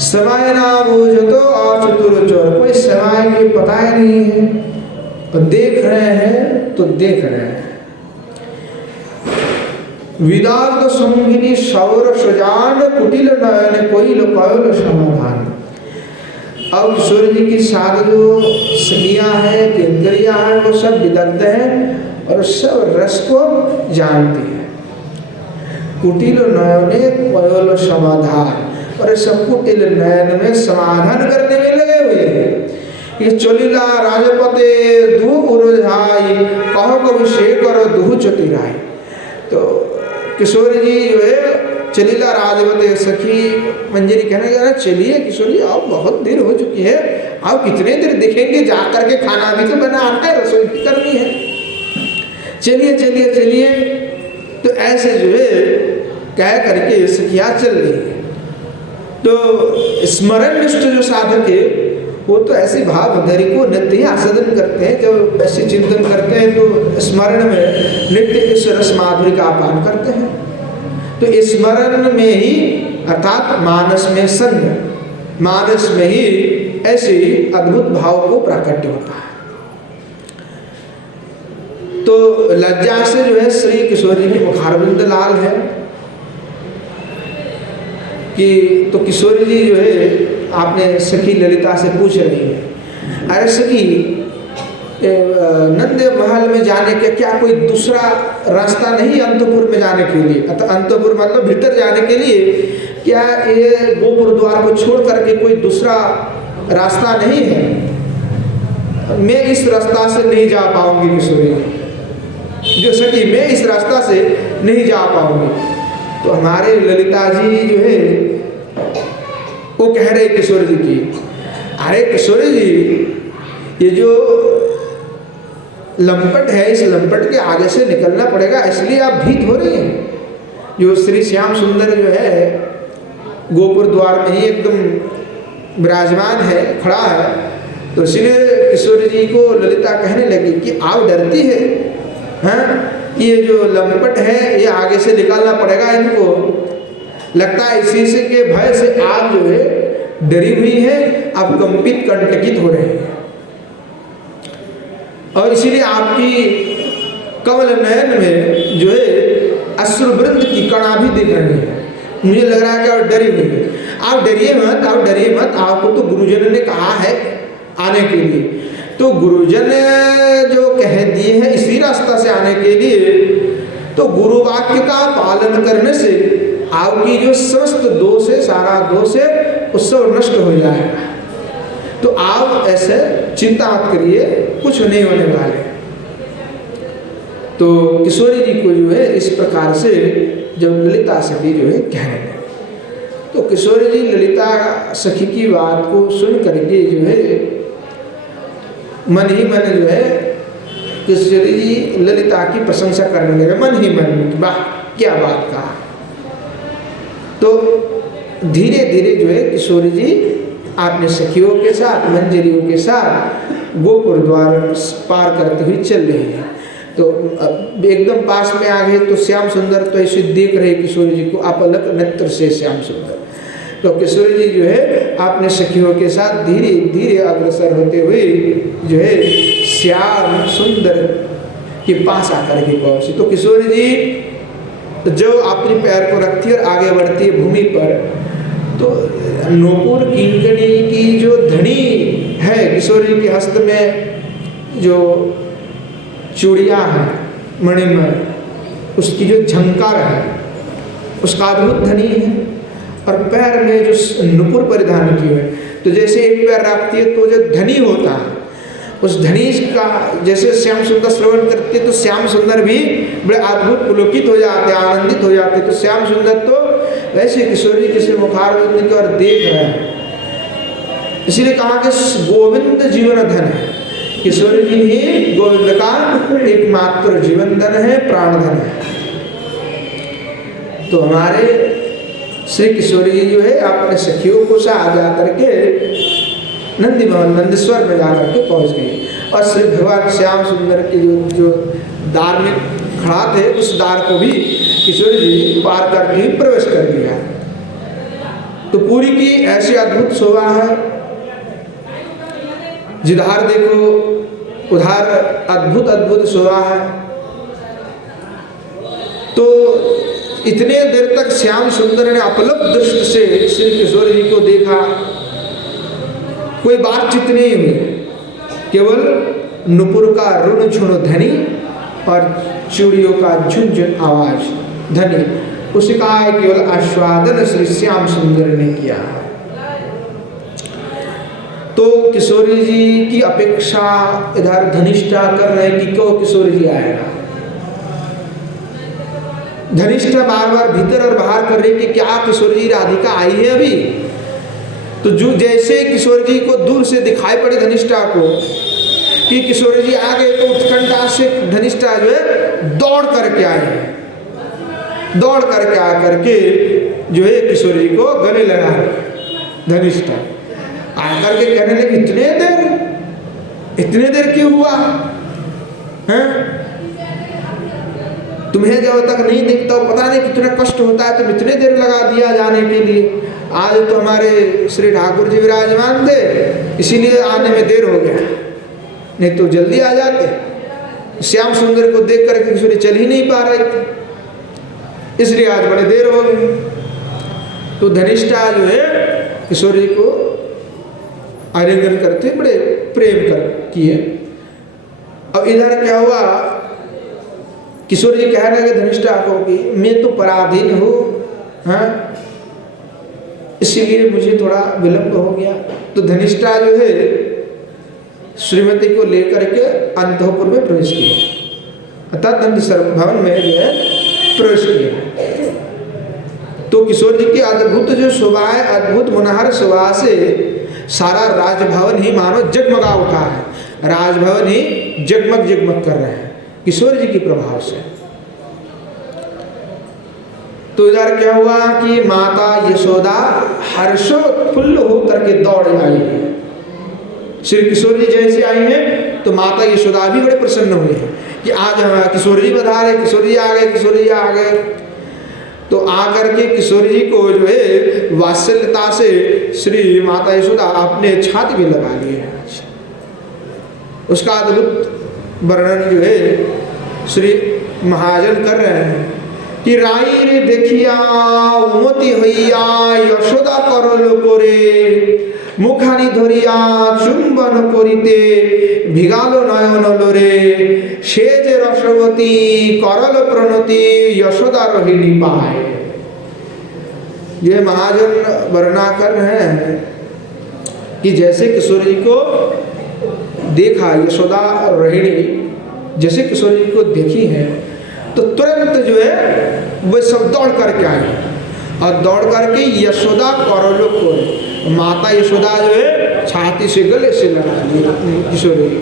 समय ना बूझो तो अचतुर चोर, कोई समय की पता ही नहीं है, तो देख रहे हैं तो देख रहे हैं। विदार्थ संगिनी सौर सजान कुटिल नयन कोई लोकायल समाधान। अब किशोर जी की सारी जो सखियां हैं, किंकरिया हैं, वो सब विदग्ध हैं और सब रस को जानती है। कुटिल नयने कोयल समाधान, और सब कुटिल नयन में समाधान करने में लगे हुए हैं। ये चलिला राजपते दुहु उरुझाई कहो कवि से करो दुहु चतुराई। तो किशोर जी जो है चलिला राजपते, सखी मंजरी कहने लगा चलिए किशोर जी आप बहुत देर हो चुकी है, आप कितने देर दिखेंगे, जाकर के खाना भी तो बनाना है, रसोई भी करनी है, चलिए चलिए चलिए। तो ऐसे जो है कह करके सखियाँ चल रही है। तो स्मरण निष्ठ जो साधक है वो तो ऐसे भाव धरी को नित्य ही आस्वादन करते हैं। जब ऐसे चिंतन करते हैं तो स्मरण में नित्य इस रस माधुरी का आपान करते हैं। तो स्मरण में ही अर्थात मानस में संग, मानस में ही ऐसे अद्भुत भाव को प्राकट्य होता है। तो लज्जा से जो है श्री किशोर जी की मुखारबिंद लाल है कि तो किशोर जी जो है आपने सखी ललिता से पूछ रही है, अरे सखी नंद महल में जाने के क्या कोई दूसरा रास्ता नहीं अंतपुर में जाने के लिए? अंतपुर मतलब भीतर जाने के लिए क्या ये गोपुर द्वार को छोड़ करके कोई दूसरा रास्ता नहीं है? मैं इस रास्ता से नहीं जा पाऊंगी किशोरी, जो सखी मैं इस रास्ता से नहीं जा पाऊंगी। तो हमारे ललिता जी जो है वो कह रहे किशोर जी की, अरे किशोर जी ये जो लंपट है, इस लंपट के आगे से निकलना पड़ेगा, इसलिए आप भीत हो रही हैं। जो श्री श्याम सुंदर जो है गोपुर द्वार में ही एकदम विराजमान है, खड़ा है, तो इसलिए किशोर जी को ललिता कहने लगी कि आप डरती है, हैं? ये जो लंपट है ये आगे से निकालना पड़ेगा इनको, लगता है इसी से के भय से आप जो है डरी हुई है, आप कंपित कंटकित हो रहे हैं, और इसीलिए आपकी कमल नयन में जो है अश्रुवृंद की कणा भी दिख रही है। मुझे लग रहा है कि आप डरी हुई है। आप डरिए मत, आप डरिए मत, आपको तो गुरुजन ने कहा है आने के लिए, तो गुरुजन जो कह दिए हैं इसी रास्ता से आने के लिए, तो गुरु वाक्य का पालन करने से आपकी जो समस्त दोष है, सारा दोष है, उस सब नष्ट हो जाएगा। तो आप ऐसे चिंता मत करिए, कुछ नहीं होने वाले। तो किशोरी जी को जो है इस प्रकार से जब ललिता सखी जो है कहने लगे, तो किशोरी जी ललिता सखी की बात को सुन करके जो है मन ही मन जो है किशोरी जी ललिता की प्रशंसा करने लगे, मन ही मन, वाह क्या बात कहा। तो धीरे धीरे जो है किशोरी जी अपने सखियों के साथ, मंजरियों के साथ गोपुर द्वार पार करते हुए चल रही है। तो एकदम पास में आ गए तो श्याम सुंदर तो ऐसे देख रहे किशोरी जी को अपलक नेत्र से श्याम सुंदर। तो किशोरी जी जो है अपने सखियों के साथ धीरे धीरे अग्रसर होते हुए जो है श्याम सुंदर के पास आकर के पहुंची। तो किशोरी जी जो अपने पैर को रखती है और आगे बढ़ती है भूमि पर, तो नूपुर किंकणी की जो धनी है किशोरी के हस्त में, जो चूड़ियाँ हैं मणिमय, उसकी जो झंकार है उसका अद्भुत धनी है, और पैर में जो नूपुर परिधान की है, तो जैसे एक पैर रखती है तो जो धनी होता है उस धनी का जैसे श्याम सुंदर श्रवण करते तो श्याम सुंदर भी बड़े अद्भुत पुलकित हो जाते, आनंदित हो जाते। तो श्याम सुंदर तो वैसे किशोरी किसी मुखारविंद की ओर देख रहे हैं, इसीलिए कहा कि गोविंद जीवन धन है। किशोरी जी ही गोविंद का एकमात्र जीवन धन है, प्राण धन है। तो हमारे श्री किशोरी जी जो है अपने सखियों को साथ जाकर के नंदी भवन नंदेश्वर में जाकर के पहुंच गए, और श्री भगवान श्याम सुंदर के जो द्वार में खड़ा थे उस द्वार को भी किशोरी जी पार करके प्रवेश कर दिया। तो पूरी की ऐसी अद्भुत शोभा है, जिधर देखो उधर अद्भुत अद्भुत शोभा है। तो इतने देर तक श्याम सुंदर ने अपलक दृष्टि से श्री किशोर जी को देखा, कोई बातचीत नहीं हुई, केवल नुपुर का रुण झुण ध्वनि और चूड़ियों का झुनझुन आवाज ध्वनि, उसका केवल आस्वादन श्री श्याम सुंदर ने किया। तो किशोरी जी की अपेक्षा इधर धनिष्ठा कर रहे कि क्यों किशोरी जी आएगा। धनिष्ठा बार बार भीतर और बाहर कर रही कि क्या किशोरी जी राधिका आई है अभी। तो जो जैसे किशोर जी को दूर से दिखाई पड़ी धनिष्ठा को कि किशोर जी आ गए, तो उत्कंठा से धनिष्ठा जो है दौड़ करके आए, दौड़ करके आकर के जो है किशोर जी को गले लगा धनिष्ठा आकर के कहने लगे इतने देर क्यों हुआ है? तुम्हें जब तक नहीं दिखता पता नहीं कितना कष्ट होता है, तुम इतने देर लगा दिया जाने के लिए। आज तो हमारे श्री ठाकुर जी विराजमान थे इसीलिए आने में देर हो गया, नहीं तो जल्दी आ जाते। श्याम सुंदर को देख करके किशोरी चल ही नहीं पा रहे थे, इसलिए आज बड़े देर हो गई। तो धनिष्ठा जो है किशोरी को आलिंगन करते बड़े प्रेम कर किए। अब इधर क्या हुआ, किशोर जी कहने लगे धनिष्ठा को कि मैं तो पराधीन हूँ, हाँ, इसीलिए मुझे थोड़ा विलंब हो गया। तो धनिष्ठा जो है श्रीमती को लेकर के अंतःपुर में प्रवेश किया, अर्थात नंद भवन में जो है प्रवेश किया। तो किशोर जी की अद्भुत जो शोभा है, अद्भुत मनोहर शोभा से सारा राजभवन ही मानो जगमगा उठा है, राजभवन ही जगमग जगमग कर रहे हैं किशोर जी की प्रभाव से। तो इधर क्या हुआ कि माता यशोदा हर्षोत्फुल्ल होकर के दौड़ आई है। श्री किशोर जी जैसे आई हैं तो माता यशोदा भी बड़े प्रसन्न हुए हैं कि आज हम किशोर जी पधारे, किशोर जी आ गए, किशोर जी आ गए। तो आकर के किशोर जी को जो है वात्सल्यता से श्री माता यशोदा अपने छाती भी लगा लिए हैं। उसका अद्भुत वर्णन जो है श्री महाजन कर रहे हैं कि राई रे देखिया उमति हइया यशोदा करल करे मुखानी धरिया चुम्बन करिते भिगालो नयन लोरे सेज रसवती करल प्रणति यशोदा रोहिणी पाए। ये महाजन वर्णना कर रहे हैं कि जैसे किशोर जी को देखा, यशोदा रोहिणी जैसे किशोर जी को देखी है तो तुरंत जो है वे सब दौड़ करके आए और दौड़ करके यशोदा करोलो को माता यशोदा जो है छाती से गले से लगा ली किशोर जी।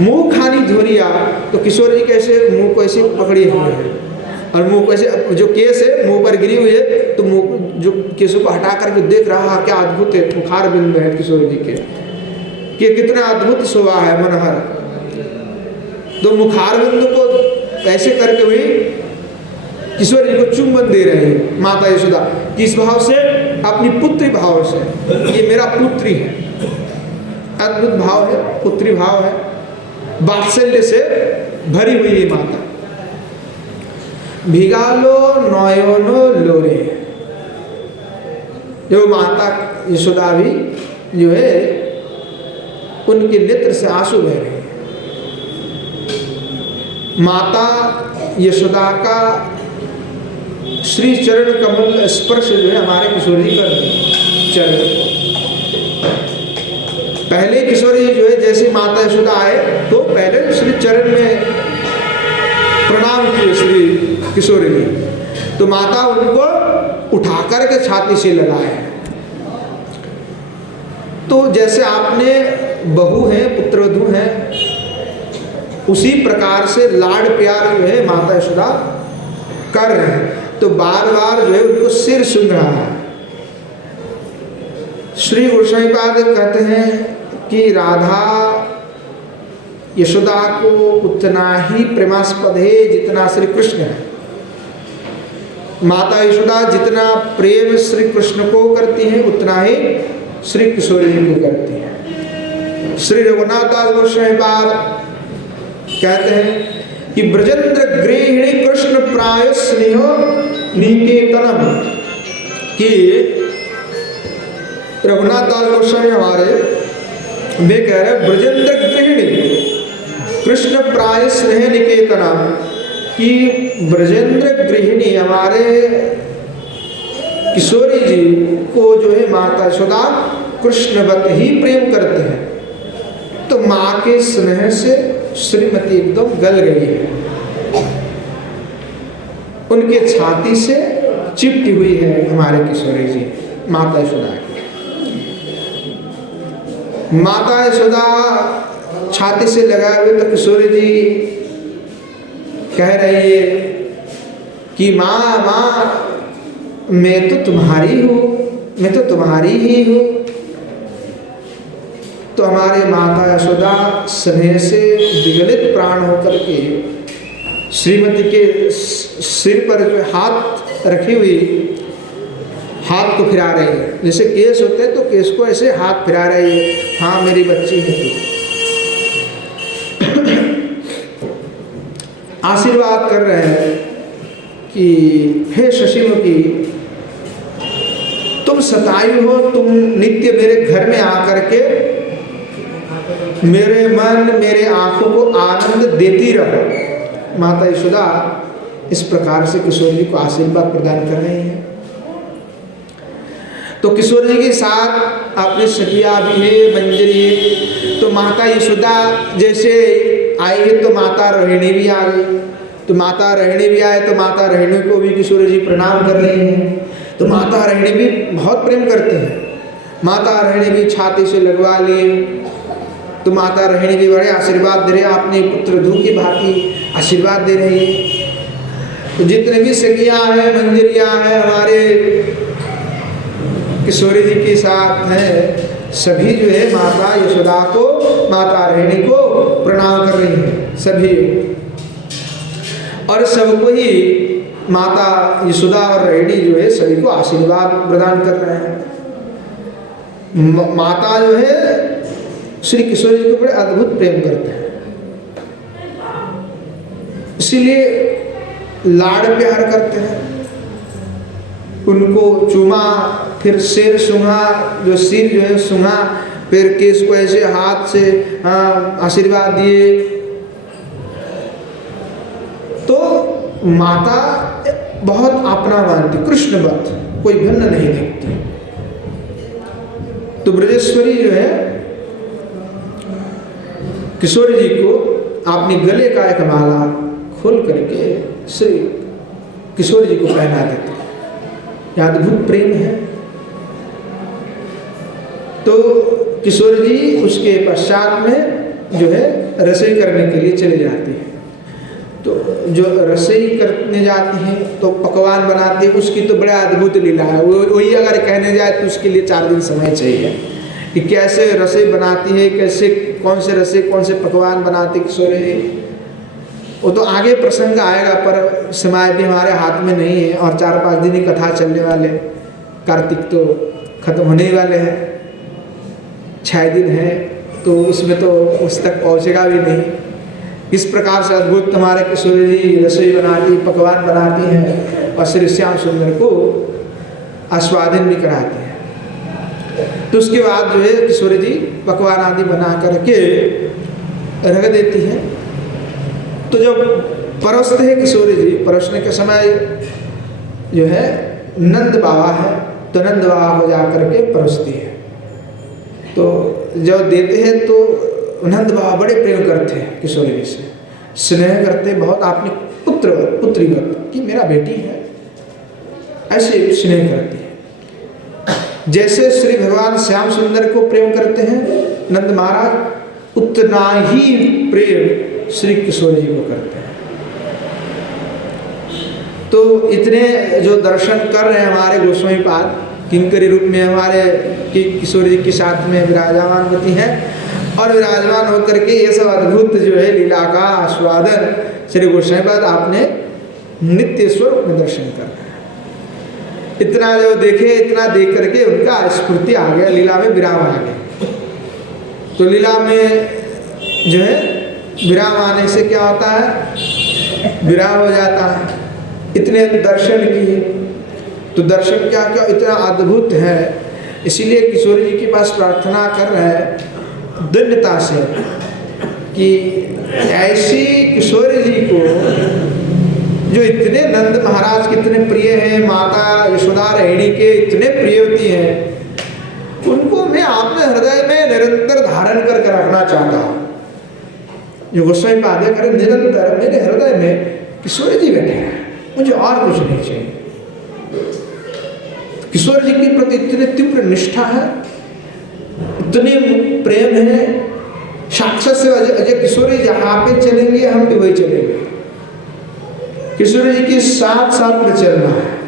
मुंह खानी धोरिया, तो किशोर जी कैसे मुंह को ऐसे पकड़े हुए हैं और मुंह को ऐसे जो केस है मुंह पर गिरी हुई है तो मुंह जो केसों को हटा करके देख रहा क्या अद्भुत है मुखार बिंद है किशोर जी के, कि कितना अद्भुत शोभा है मनोहर। तो मुखार बिंद को ऐसे करके हुई किशोर जी को चुम्बन दे रहे हैं माता यशोदा, किस भाव से? अपनी पुत्री भाव से, ये मेरा पुत्री है। अद्भुत भाव है, पुत्री भाव है, वात्सल्य से भरी हुई ये माता। भिगालो नयनो लोरे, जो माता यशोदा भी जो है उनके नेत्र से आंसू बह रहे हैं। माता यशोदा का श्री चरण कमल स्पर्श जो है हमारे किशोर जी कर चरण को। पहले किशोर जी जो है जैसे माता यशोदा आए तो पहले श्री चरण में प्रणाम किए श्री किशोर जी, तो माता उनको उठाकर के छाती से लगाए। तो जैसे आपने बहू है, पुत्रवधू है, उसी प्रकार से लाड प्यार जो है माता यशोदा कर रहे हैं। तो बार बार जो है उनको सिर सुन रहा है। श्री गोस्वामीपाद कहते हैं कि राधा यशोदा को उतना ही प्रेमास्पद है जितना श्री कृष्ण है। माता यशोदा जितना प्रेम श्री कृष्ण को करती है उतना ही श्री किशोर जी को करती है। श्री रघुनाथ दास गोस्वामीपाद कहते हैं कि ब्रजेंद्र गृहिणी कृष्ण प्राय स्नेह निकेतनम, कि रघुनाथ दास गोस्वामी हमारे वे कह रहे ब्रजेंद्र गृहिणी कृष्ण प्राय स्नेह निकेतनम, कि ब्रजेंद्र गृहिणी हमारे किशोरी जी को जो है माता यशोदा कृष्णवत ही प्रेम करते हैं। तो माँ के स्नेह से श्रीमती एकदम गल गई है, उनके छाती से चिपटी हुई है हमारे किशोरी जी माता यशोदा की। माता यशोदा छाती से लगाए हुए तो किशोरी जी कह रही है कि माँ माँ मैं तो तुम्हारी हूँ, मैं तो तुम्हारी ही हूँ। तो हमारे माता यशोदा स्नेह से विगलित प्राण होकर के श्रीमती के सिर पर जो हाथ रखी हुई हाथ को फिरा रही है, जैसे केस होते हैं तो केस को ऐसे हाथ फिरा रही है, हाँ मेरी बच्ची है तू। आशीर्वाद कर रहे हैं कि हे शशिमुखी, तुम सतायु हो, तुम नित्य मेरे घर में आकर के मेरे मन मेरे आंखों को आनंद देती रहो। माता यशोदा इस प्रकार से किशोर जी को आशीर्वाद प्रदान कर रही हैं। तो किशोर जी के साथ अपने सखिया भी है, मंजरी है। तो माता यशोदा जैसे आई है तो माता रोहिणी भी आ गई। तो माता रहणी भी आए तो माता रहणी को भी किशोर जी प्रणाम कर रही हैं। तो माता रहणी भी बहुत प्रेम करते हैं। माता रहणी भी छाती से लगवा लिए। तो माता रहणी भी बड़े आशीर्वाद दे रहे, अपने पुत्र धू की भांति आशीर्वाद दे रही है। तो जितने भी सखियाँ हैं, मंजरियाँ हैं, हमारे किशोरी जी के साथ हैं, सभी जो है माता यशोदा को, माता रहणी को प्रणाम कर रही हैं सभी। और सबको ही माता यशोदा और रहणी जो है सभी को आशीर्वाद प्रदान कर रहे हैं। माता जो है श्री किशोर जी को बड़े अद्भुत प्रेम करते हैं, इसीलिए लाड़ प्यार करते हैं। उनको चूमा, फिर सिर सूंघा, जो सिर जो है सूंघा, फिर केस को ऐसे हाथ से आशीर्वाद दिए। तो माता बहुत अपना मानती, कृष्णवत, कोई भिन्न नहीं देखती। तो ब्रजेश्वरी जो है किशोर जी को अपने गले का एक माला खोल करके श्री किशोर जी को पहना देते हैं। यह अद्भुत प्रेम है। तो किशोर जी उसके पश्चात में जो है रसोई करने के लिए चले जाते हैं। तो जो रसोई करने जाती हैं तो पकवान बनाती है, उसकी तो बड़ा अद्भुत लीला है। वही अगर कहने जाए तो उसके लिए 4 दिन समय चाहिए कि कैसे रसोई बनाती है, कैसे कौन से रसोई, कौन से पकवान बनाती किशोर जी। वो तो आगे प्रसंग आएगा, पर समय भी हमारे हाथ में नहीं है। और 4-5 दिन ही कथा चलने वाले, कार्तिक तो खत्म होने ही वाले हैं, 6 दिन है, तो उसमें तो उस तक पहुँचेगा भी नहीं। इस प्रकार से अद्भुत हमारे किशोर जी रसोई बनाती, पकवान बनाती हैं और श्री श्याम सुंदर को आस्वादन भी कराती हैं। तो उसके बाद जो है किशोर जी पकवान आदि बना करके रख देती हैं। तो जब परोसते हैं किशोर जी, परोसने के समय जो है नंद बाबा है, तो नंद बाबा हो जा करके परोसती है। तो जब देते हैं तो नंद बाबा बड़े प्रेम करते हैं किशोर जी से, स्नेह करते बहुत, अपने पुत्रीवत कि मेरा बेटी है, ऐसे स्नेह करती है। जैसे श्री भगवान श्याम सुंदर को प्रेम करते हैं नंद महाराज, उतना ही प्रेम श्री किशोर जी को करते हैं। तो इतने जो दर्शन कर रहे हैं हमारे गोस्वामी पाद किंकरी रूप में हमारे किशोर जी के साथ में विराजमान होती हैं, और विराजमान होकर के ये सब अद्भुत जो है लीला का आस्वादन श्री गोस्वामी पाद आपने नित्य स्वरूप में दर्शन कर रहे हैं। इतना जो देखे, इतना देख करके उनका स्फूर्ति आ गया, लीला में विराम आ गया। तो लीला में जो है विराम आने से क्या होता है, विराम हो जाता है। इतने दर्शन किए, तो दर्शन क्या क्या इतना अद्भुत है, इसीलिए किशोर जी के पास प्रार्थना कर रहे हैं दृढ़ता से कि ऐसी किशोर जी को जो इतने नंद महाराज के इतने प्रिय हैं, माता यशोदा रहणी के इतने प्रिय होती हैं, उनको मैं अपने हृदय में निरंतर धारण करके रखना चाहता हूँ। जो गोस्वामी पाद करें निरंतर मेरे हृदय में किशोर जी बैठे हैं, मुझे और कुछ नहीं चाहिए। किशोर जी के प्रति इतने तीव्र निष्ठा है, इतने प्रेम है, साक्षात से अजय किशोर जी जहाँ पे चलेंगे हम भी वही चलेंगे। किशोर जी के साथ साथ में चलना है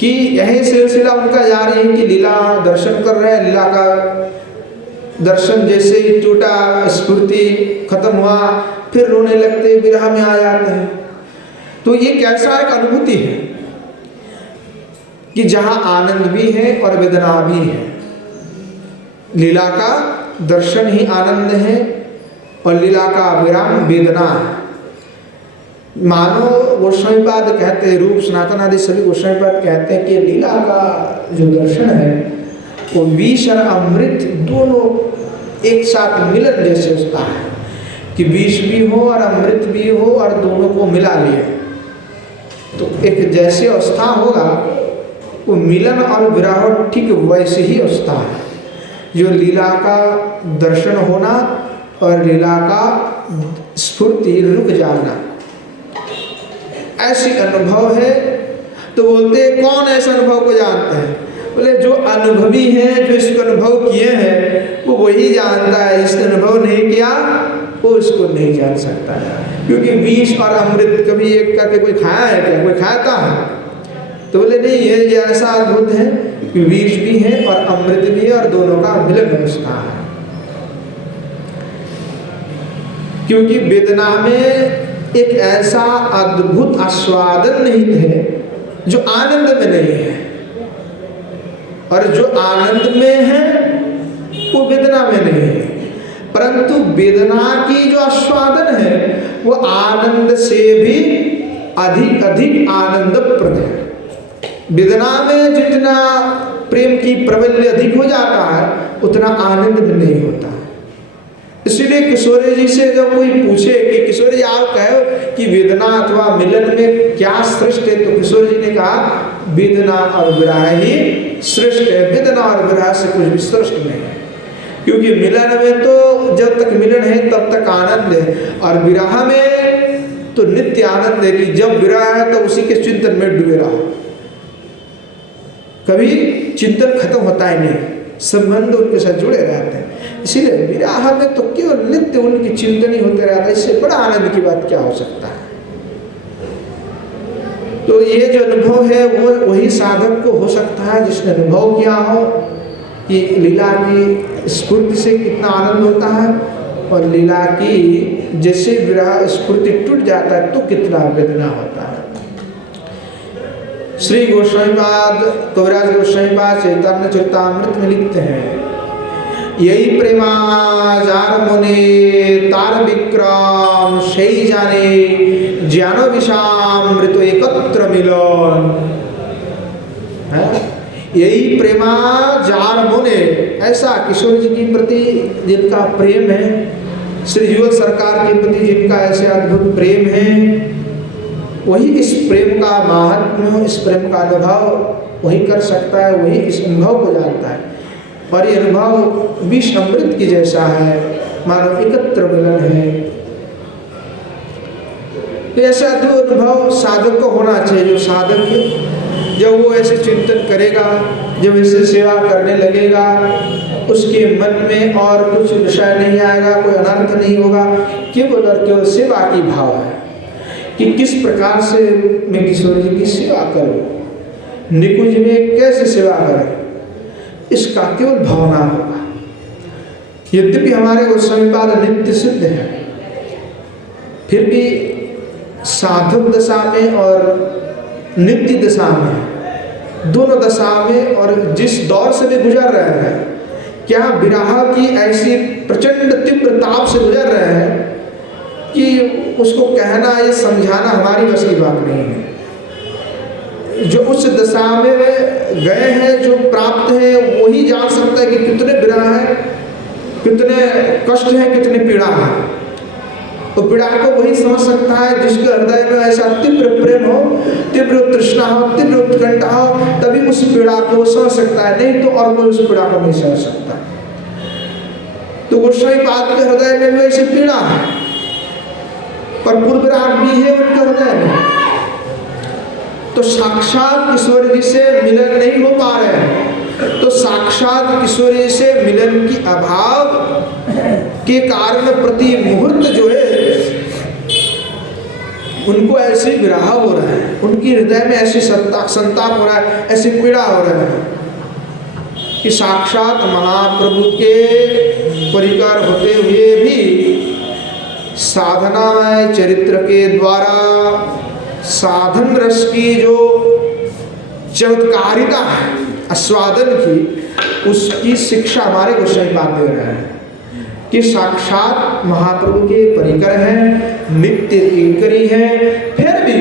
कि यही सिलसिला उनका जारी है कि लीला दर्शन कर रहे हैं, लीला का दर्शन जैसे ही टूटा, स्फूर्ति खत्म हुआ, फिर रोने लगते, विरह में आ जाते हैं। तो ये कैसा एक अनुभूति है कि जहां आनंद भी है और वेदना भी है। लीला का दर्शन ही आनंद है और लीला का विराम वेदना है। मानो गोस्वामी पाद कहते हैं, रूप सनातन आदि सभी गोस्वामी पाद कहते हैं कि लीला का जो दर्शन है वो विष और अमृत दोनों एक साथ मिलन जैसे होता है कि विष भी हो और अमृत भी हो और दोनों को मिला लिए, तो एक जैसी अवस्था होगा वो मिलन और विराह ठीक वैसे ही अवस्था है। जो लीला का दर्शन होना और लीला का स्फूर्ति, रुक जाना, ऐसी अनुभव है। तो बोलते हैं कौन ऐसे अनुभव को जानते हैं? बोले जो अनुभवी हैं, जो इसको अनुभव किए हैं, वो वही जानता है। इसने अनुभव नहीं किया वो इसको नहीं जान सकता है। क्योंकि विष और अमृत कभी एक करके कोई खाया है क्या? कोई खाता है? तो बोले नहीं, ये ऐसा अद्भुत है कि विष भी है और अमृत भी है और दोनों का मिलन उसका है। क्योंकि वेदना में एक ऐसा अद्भुत आस्वादन निहित है जो आनंद में नहीं है, और जो आनंद में है वो वेदना में नहीं है। परंतु वेदना की जो आस्वादन है वो आनंद से भी अधिक अधिक आनंदप्रद है। वेदना में जितना प्रेम की प्रबल्य अधिक हो जाता है उतना आनंद में नहीं होता। इसलिए किशोरी जी से जब कोई पूछे कि किशोरी जी आप कहो कि वेदना अथवा मिलन में क्या श्रेष्ठ है, तो किशोरी जी ने कहा वेदना और विरह ही श्रेष्ठ है। वेदना और विरह से कुछ भी श्रेष्ठ नहीं है। क्योंकि मिलन में तो जब तक मिलन है तब तक आनंद है, और विरह में तो नित्य आनंद है कि जब विरह है तो उसी के चिंतन में डूबे रहो, कभी चिंतन खत्म होता ही नहीं, संबंध उनके साथ जुड़े रहते हैं। इसीलिए विरह में तो केवल नित्य उनकी चिंतन ही होते रहता है। इससे बड़ा आनंद की बात क्या हो सकता है? तो ये जो अनुभव है वो वही साधक को हो सकता है जिसने अनुभव किया हो कि लीला की स्फूर्ति से कितना आनंद होता है, और लीला की जैसे विरह स्फूर्ति टूट जाता है तो कितना वेदना होता है। श्री गोस्वामीपाद कविराज गोस्वामीपाद चैतन्य चरितामृत में लिखते हैं, यही प्रेमा जार मुने तार विक्रम सही जाने ज्ञानो विषामृत एकत्र मिलन है। यही प्रेमा जार मुने, ऐसा किशोर जी के प्रति जिनका प्रेम है, श्री जीवन सरकार के प्रति जिनका ऐसे अद्भुत प्रेम है, वही इस प्रेम का महात्म्य, इस प्रेम का अनुभव वही कर सकता है, वही इस अनुभव को जानता है। और ये अनुभव विष अमृत की जैसा है, मानो एकत्र मिलन है। तो ऐसा अनुभव साधक को होना चाहिए। जो साधक जब वो ऐसे चिंतन करेगा, जब ऐसे सेवा करने लगेगा, उसके मन में और कुछ विषय नहीं आएगा, कोई अनर्थ नहीं होगा, केवल और केवल सेवा की भाव है कि किस प्रकार से मैं किशोर जी की सेवा करूं, निकुंज में कैसे सेवा करें, इसका केवल भावना होगा। यद्यपि हमारे गोस्वामीपाद नित्य सिद्ध है, फिर भी साधक दशा में और नित्य दशा में, दोनों दशा में और जिस दौर से भी गुजर रहे हैं, क्या विरह की ऐसी प्रचंड तीव्र ताप से गुजर रहे हैं कि उसको कहना, ये समझाना हमारी बस की बात नहीं है। जो उस दशा में गए हैं, जो प्राप्त है, वही जान सकता है कि कितने विरह है, कितने कष्ट है, कितनी पीड़ा है। तो पीड़ा को वही समझ सकता है जिसके हृदय में ऐसा तीव्र प्रेम हो, तीव्र तृष्णा हो, तीव्र उत्कंठा हो, तभी उस पीड़ा को समझ सकता है, नहीं तो और कोई उस पीड़ा को नहीं समझ सकता। तो गोस्वामीपाद के हृदय में भी ऐसी पीड़ा है, पर पूर्व राग भी है उनके हृदय में। तो साक्षात किशोर जी से मिलन नहीं हो पा रहे हैं, तो साक्षात किशोर जी से मिलन की अभाव के कारण प्रति मुहूर्त जो है उनको ऐसे विरह हो रहा है, उनकी हृदय में ऐसी संताप हो रहा है, ऐसी पीड़ा हो रहा है कि साक्षात महाप्रभु के परिकर होते हुए भी साधनामय चरित्र के द्वारा साधन रस की जो चमत्कारिता है आस्वादन की, उसकी शिक्षा हमारे गोस्वामीपाद दे रहे हैं कि साक्षात महाप्रभु के परिकर हैं, नित्य किंकरी हैं। फिर भी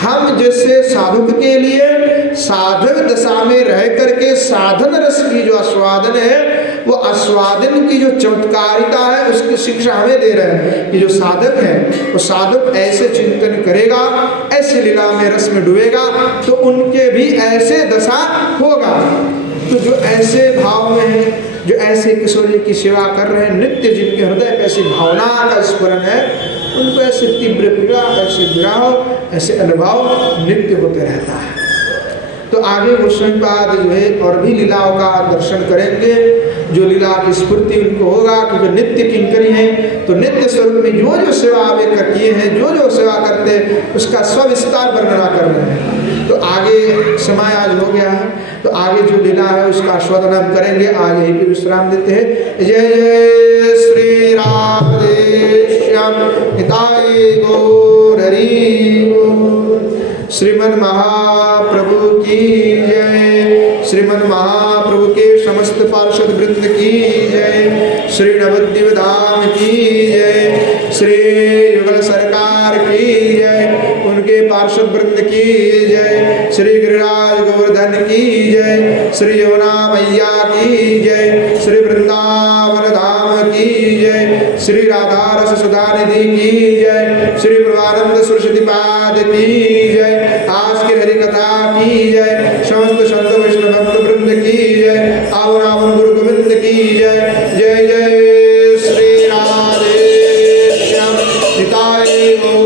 हम जैसे साधक के लिए साधक दशा में रह करके साधन रस की जो आस्वादन है, वो आस्वादन की जो चमत्कारिता है, उसकी शिक्षा हमें दे रहे हैं कि जो साधक है वो साधक ऐसे चिंतन करेगा, ऐसे लीला में रस में डूबेगा, तो उनके भी ऐसे दशा होगा। तो जो ऐसे भाव में है, जो ऐसे किशोर जी की सेवा कर रहे हैं, नित्य जिनके हृदय पे ऐसी भावना का स्मरण है, उनको ऐसे तीव्र पीड़ा, ऐसे विराह, ऐसे अनुभव नित्य होते रहता है। तो आगे गोस्वामी पाद जो है और भी लीलाओं का दर्शन करेंगे, जो लीला की स्फूर्ति उनको होगा, क्योंकि नित्य किंकरी है, तो नित्य स्वरूप में जो जो सेवा वे किए हैं, जो जो सेवा करते हैं, उसका सविस्तार वर्णना कर रहे हैं। तो आगे समय आज हो गया है, तो आगे जो लीला है उसका आस्वादन हम करेंगे। आज यहीं पे विश्राम देते हैं। जय जय श्री राधेश्याम हिताय गौर हरि बोल। श्रीमन महाप्रभु की जय, श्रीमन महाप्रभु के समस्त पार्षद वृंद की जय, श्री नवद्वीप धाम की जय, श्री युगल सरकार की जय, उनके पार्षद वृंद की जय, श्री गिरिराज गोवर्धन की जय, श्री यमुना मैया की जय, श्री वृंदावन धाम की जय, श्री राधा रस सुधा निधि की जय, श्री प्रभानंद सरस्वती पाद की जय, आज की हरि कथा की जय, समस्त संत वैष्णव भक्त वृंद की जय, आवन आवन गुरु गोविंद की जय। जय जय श्री राधे श्याम हिताय गौर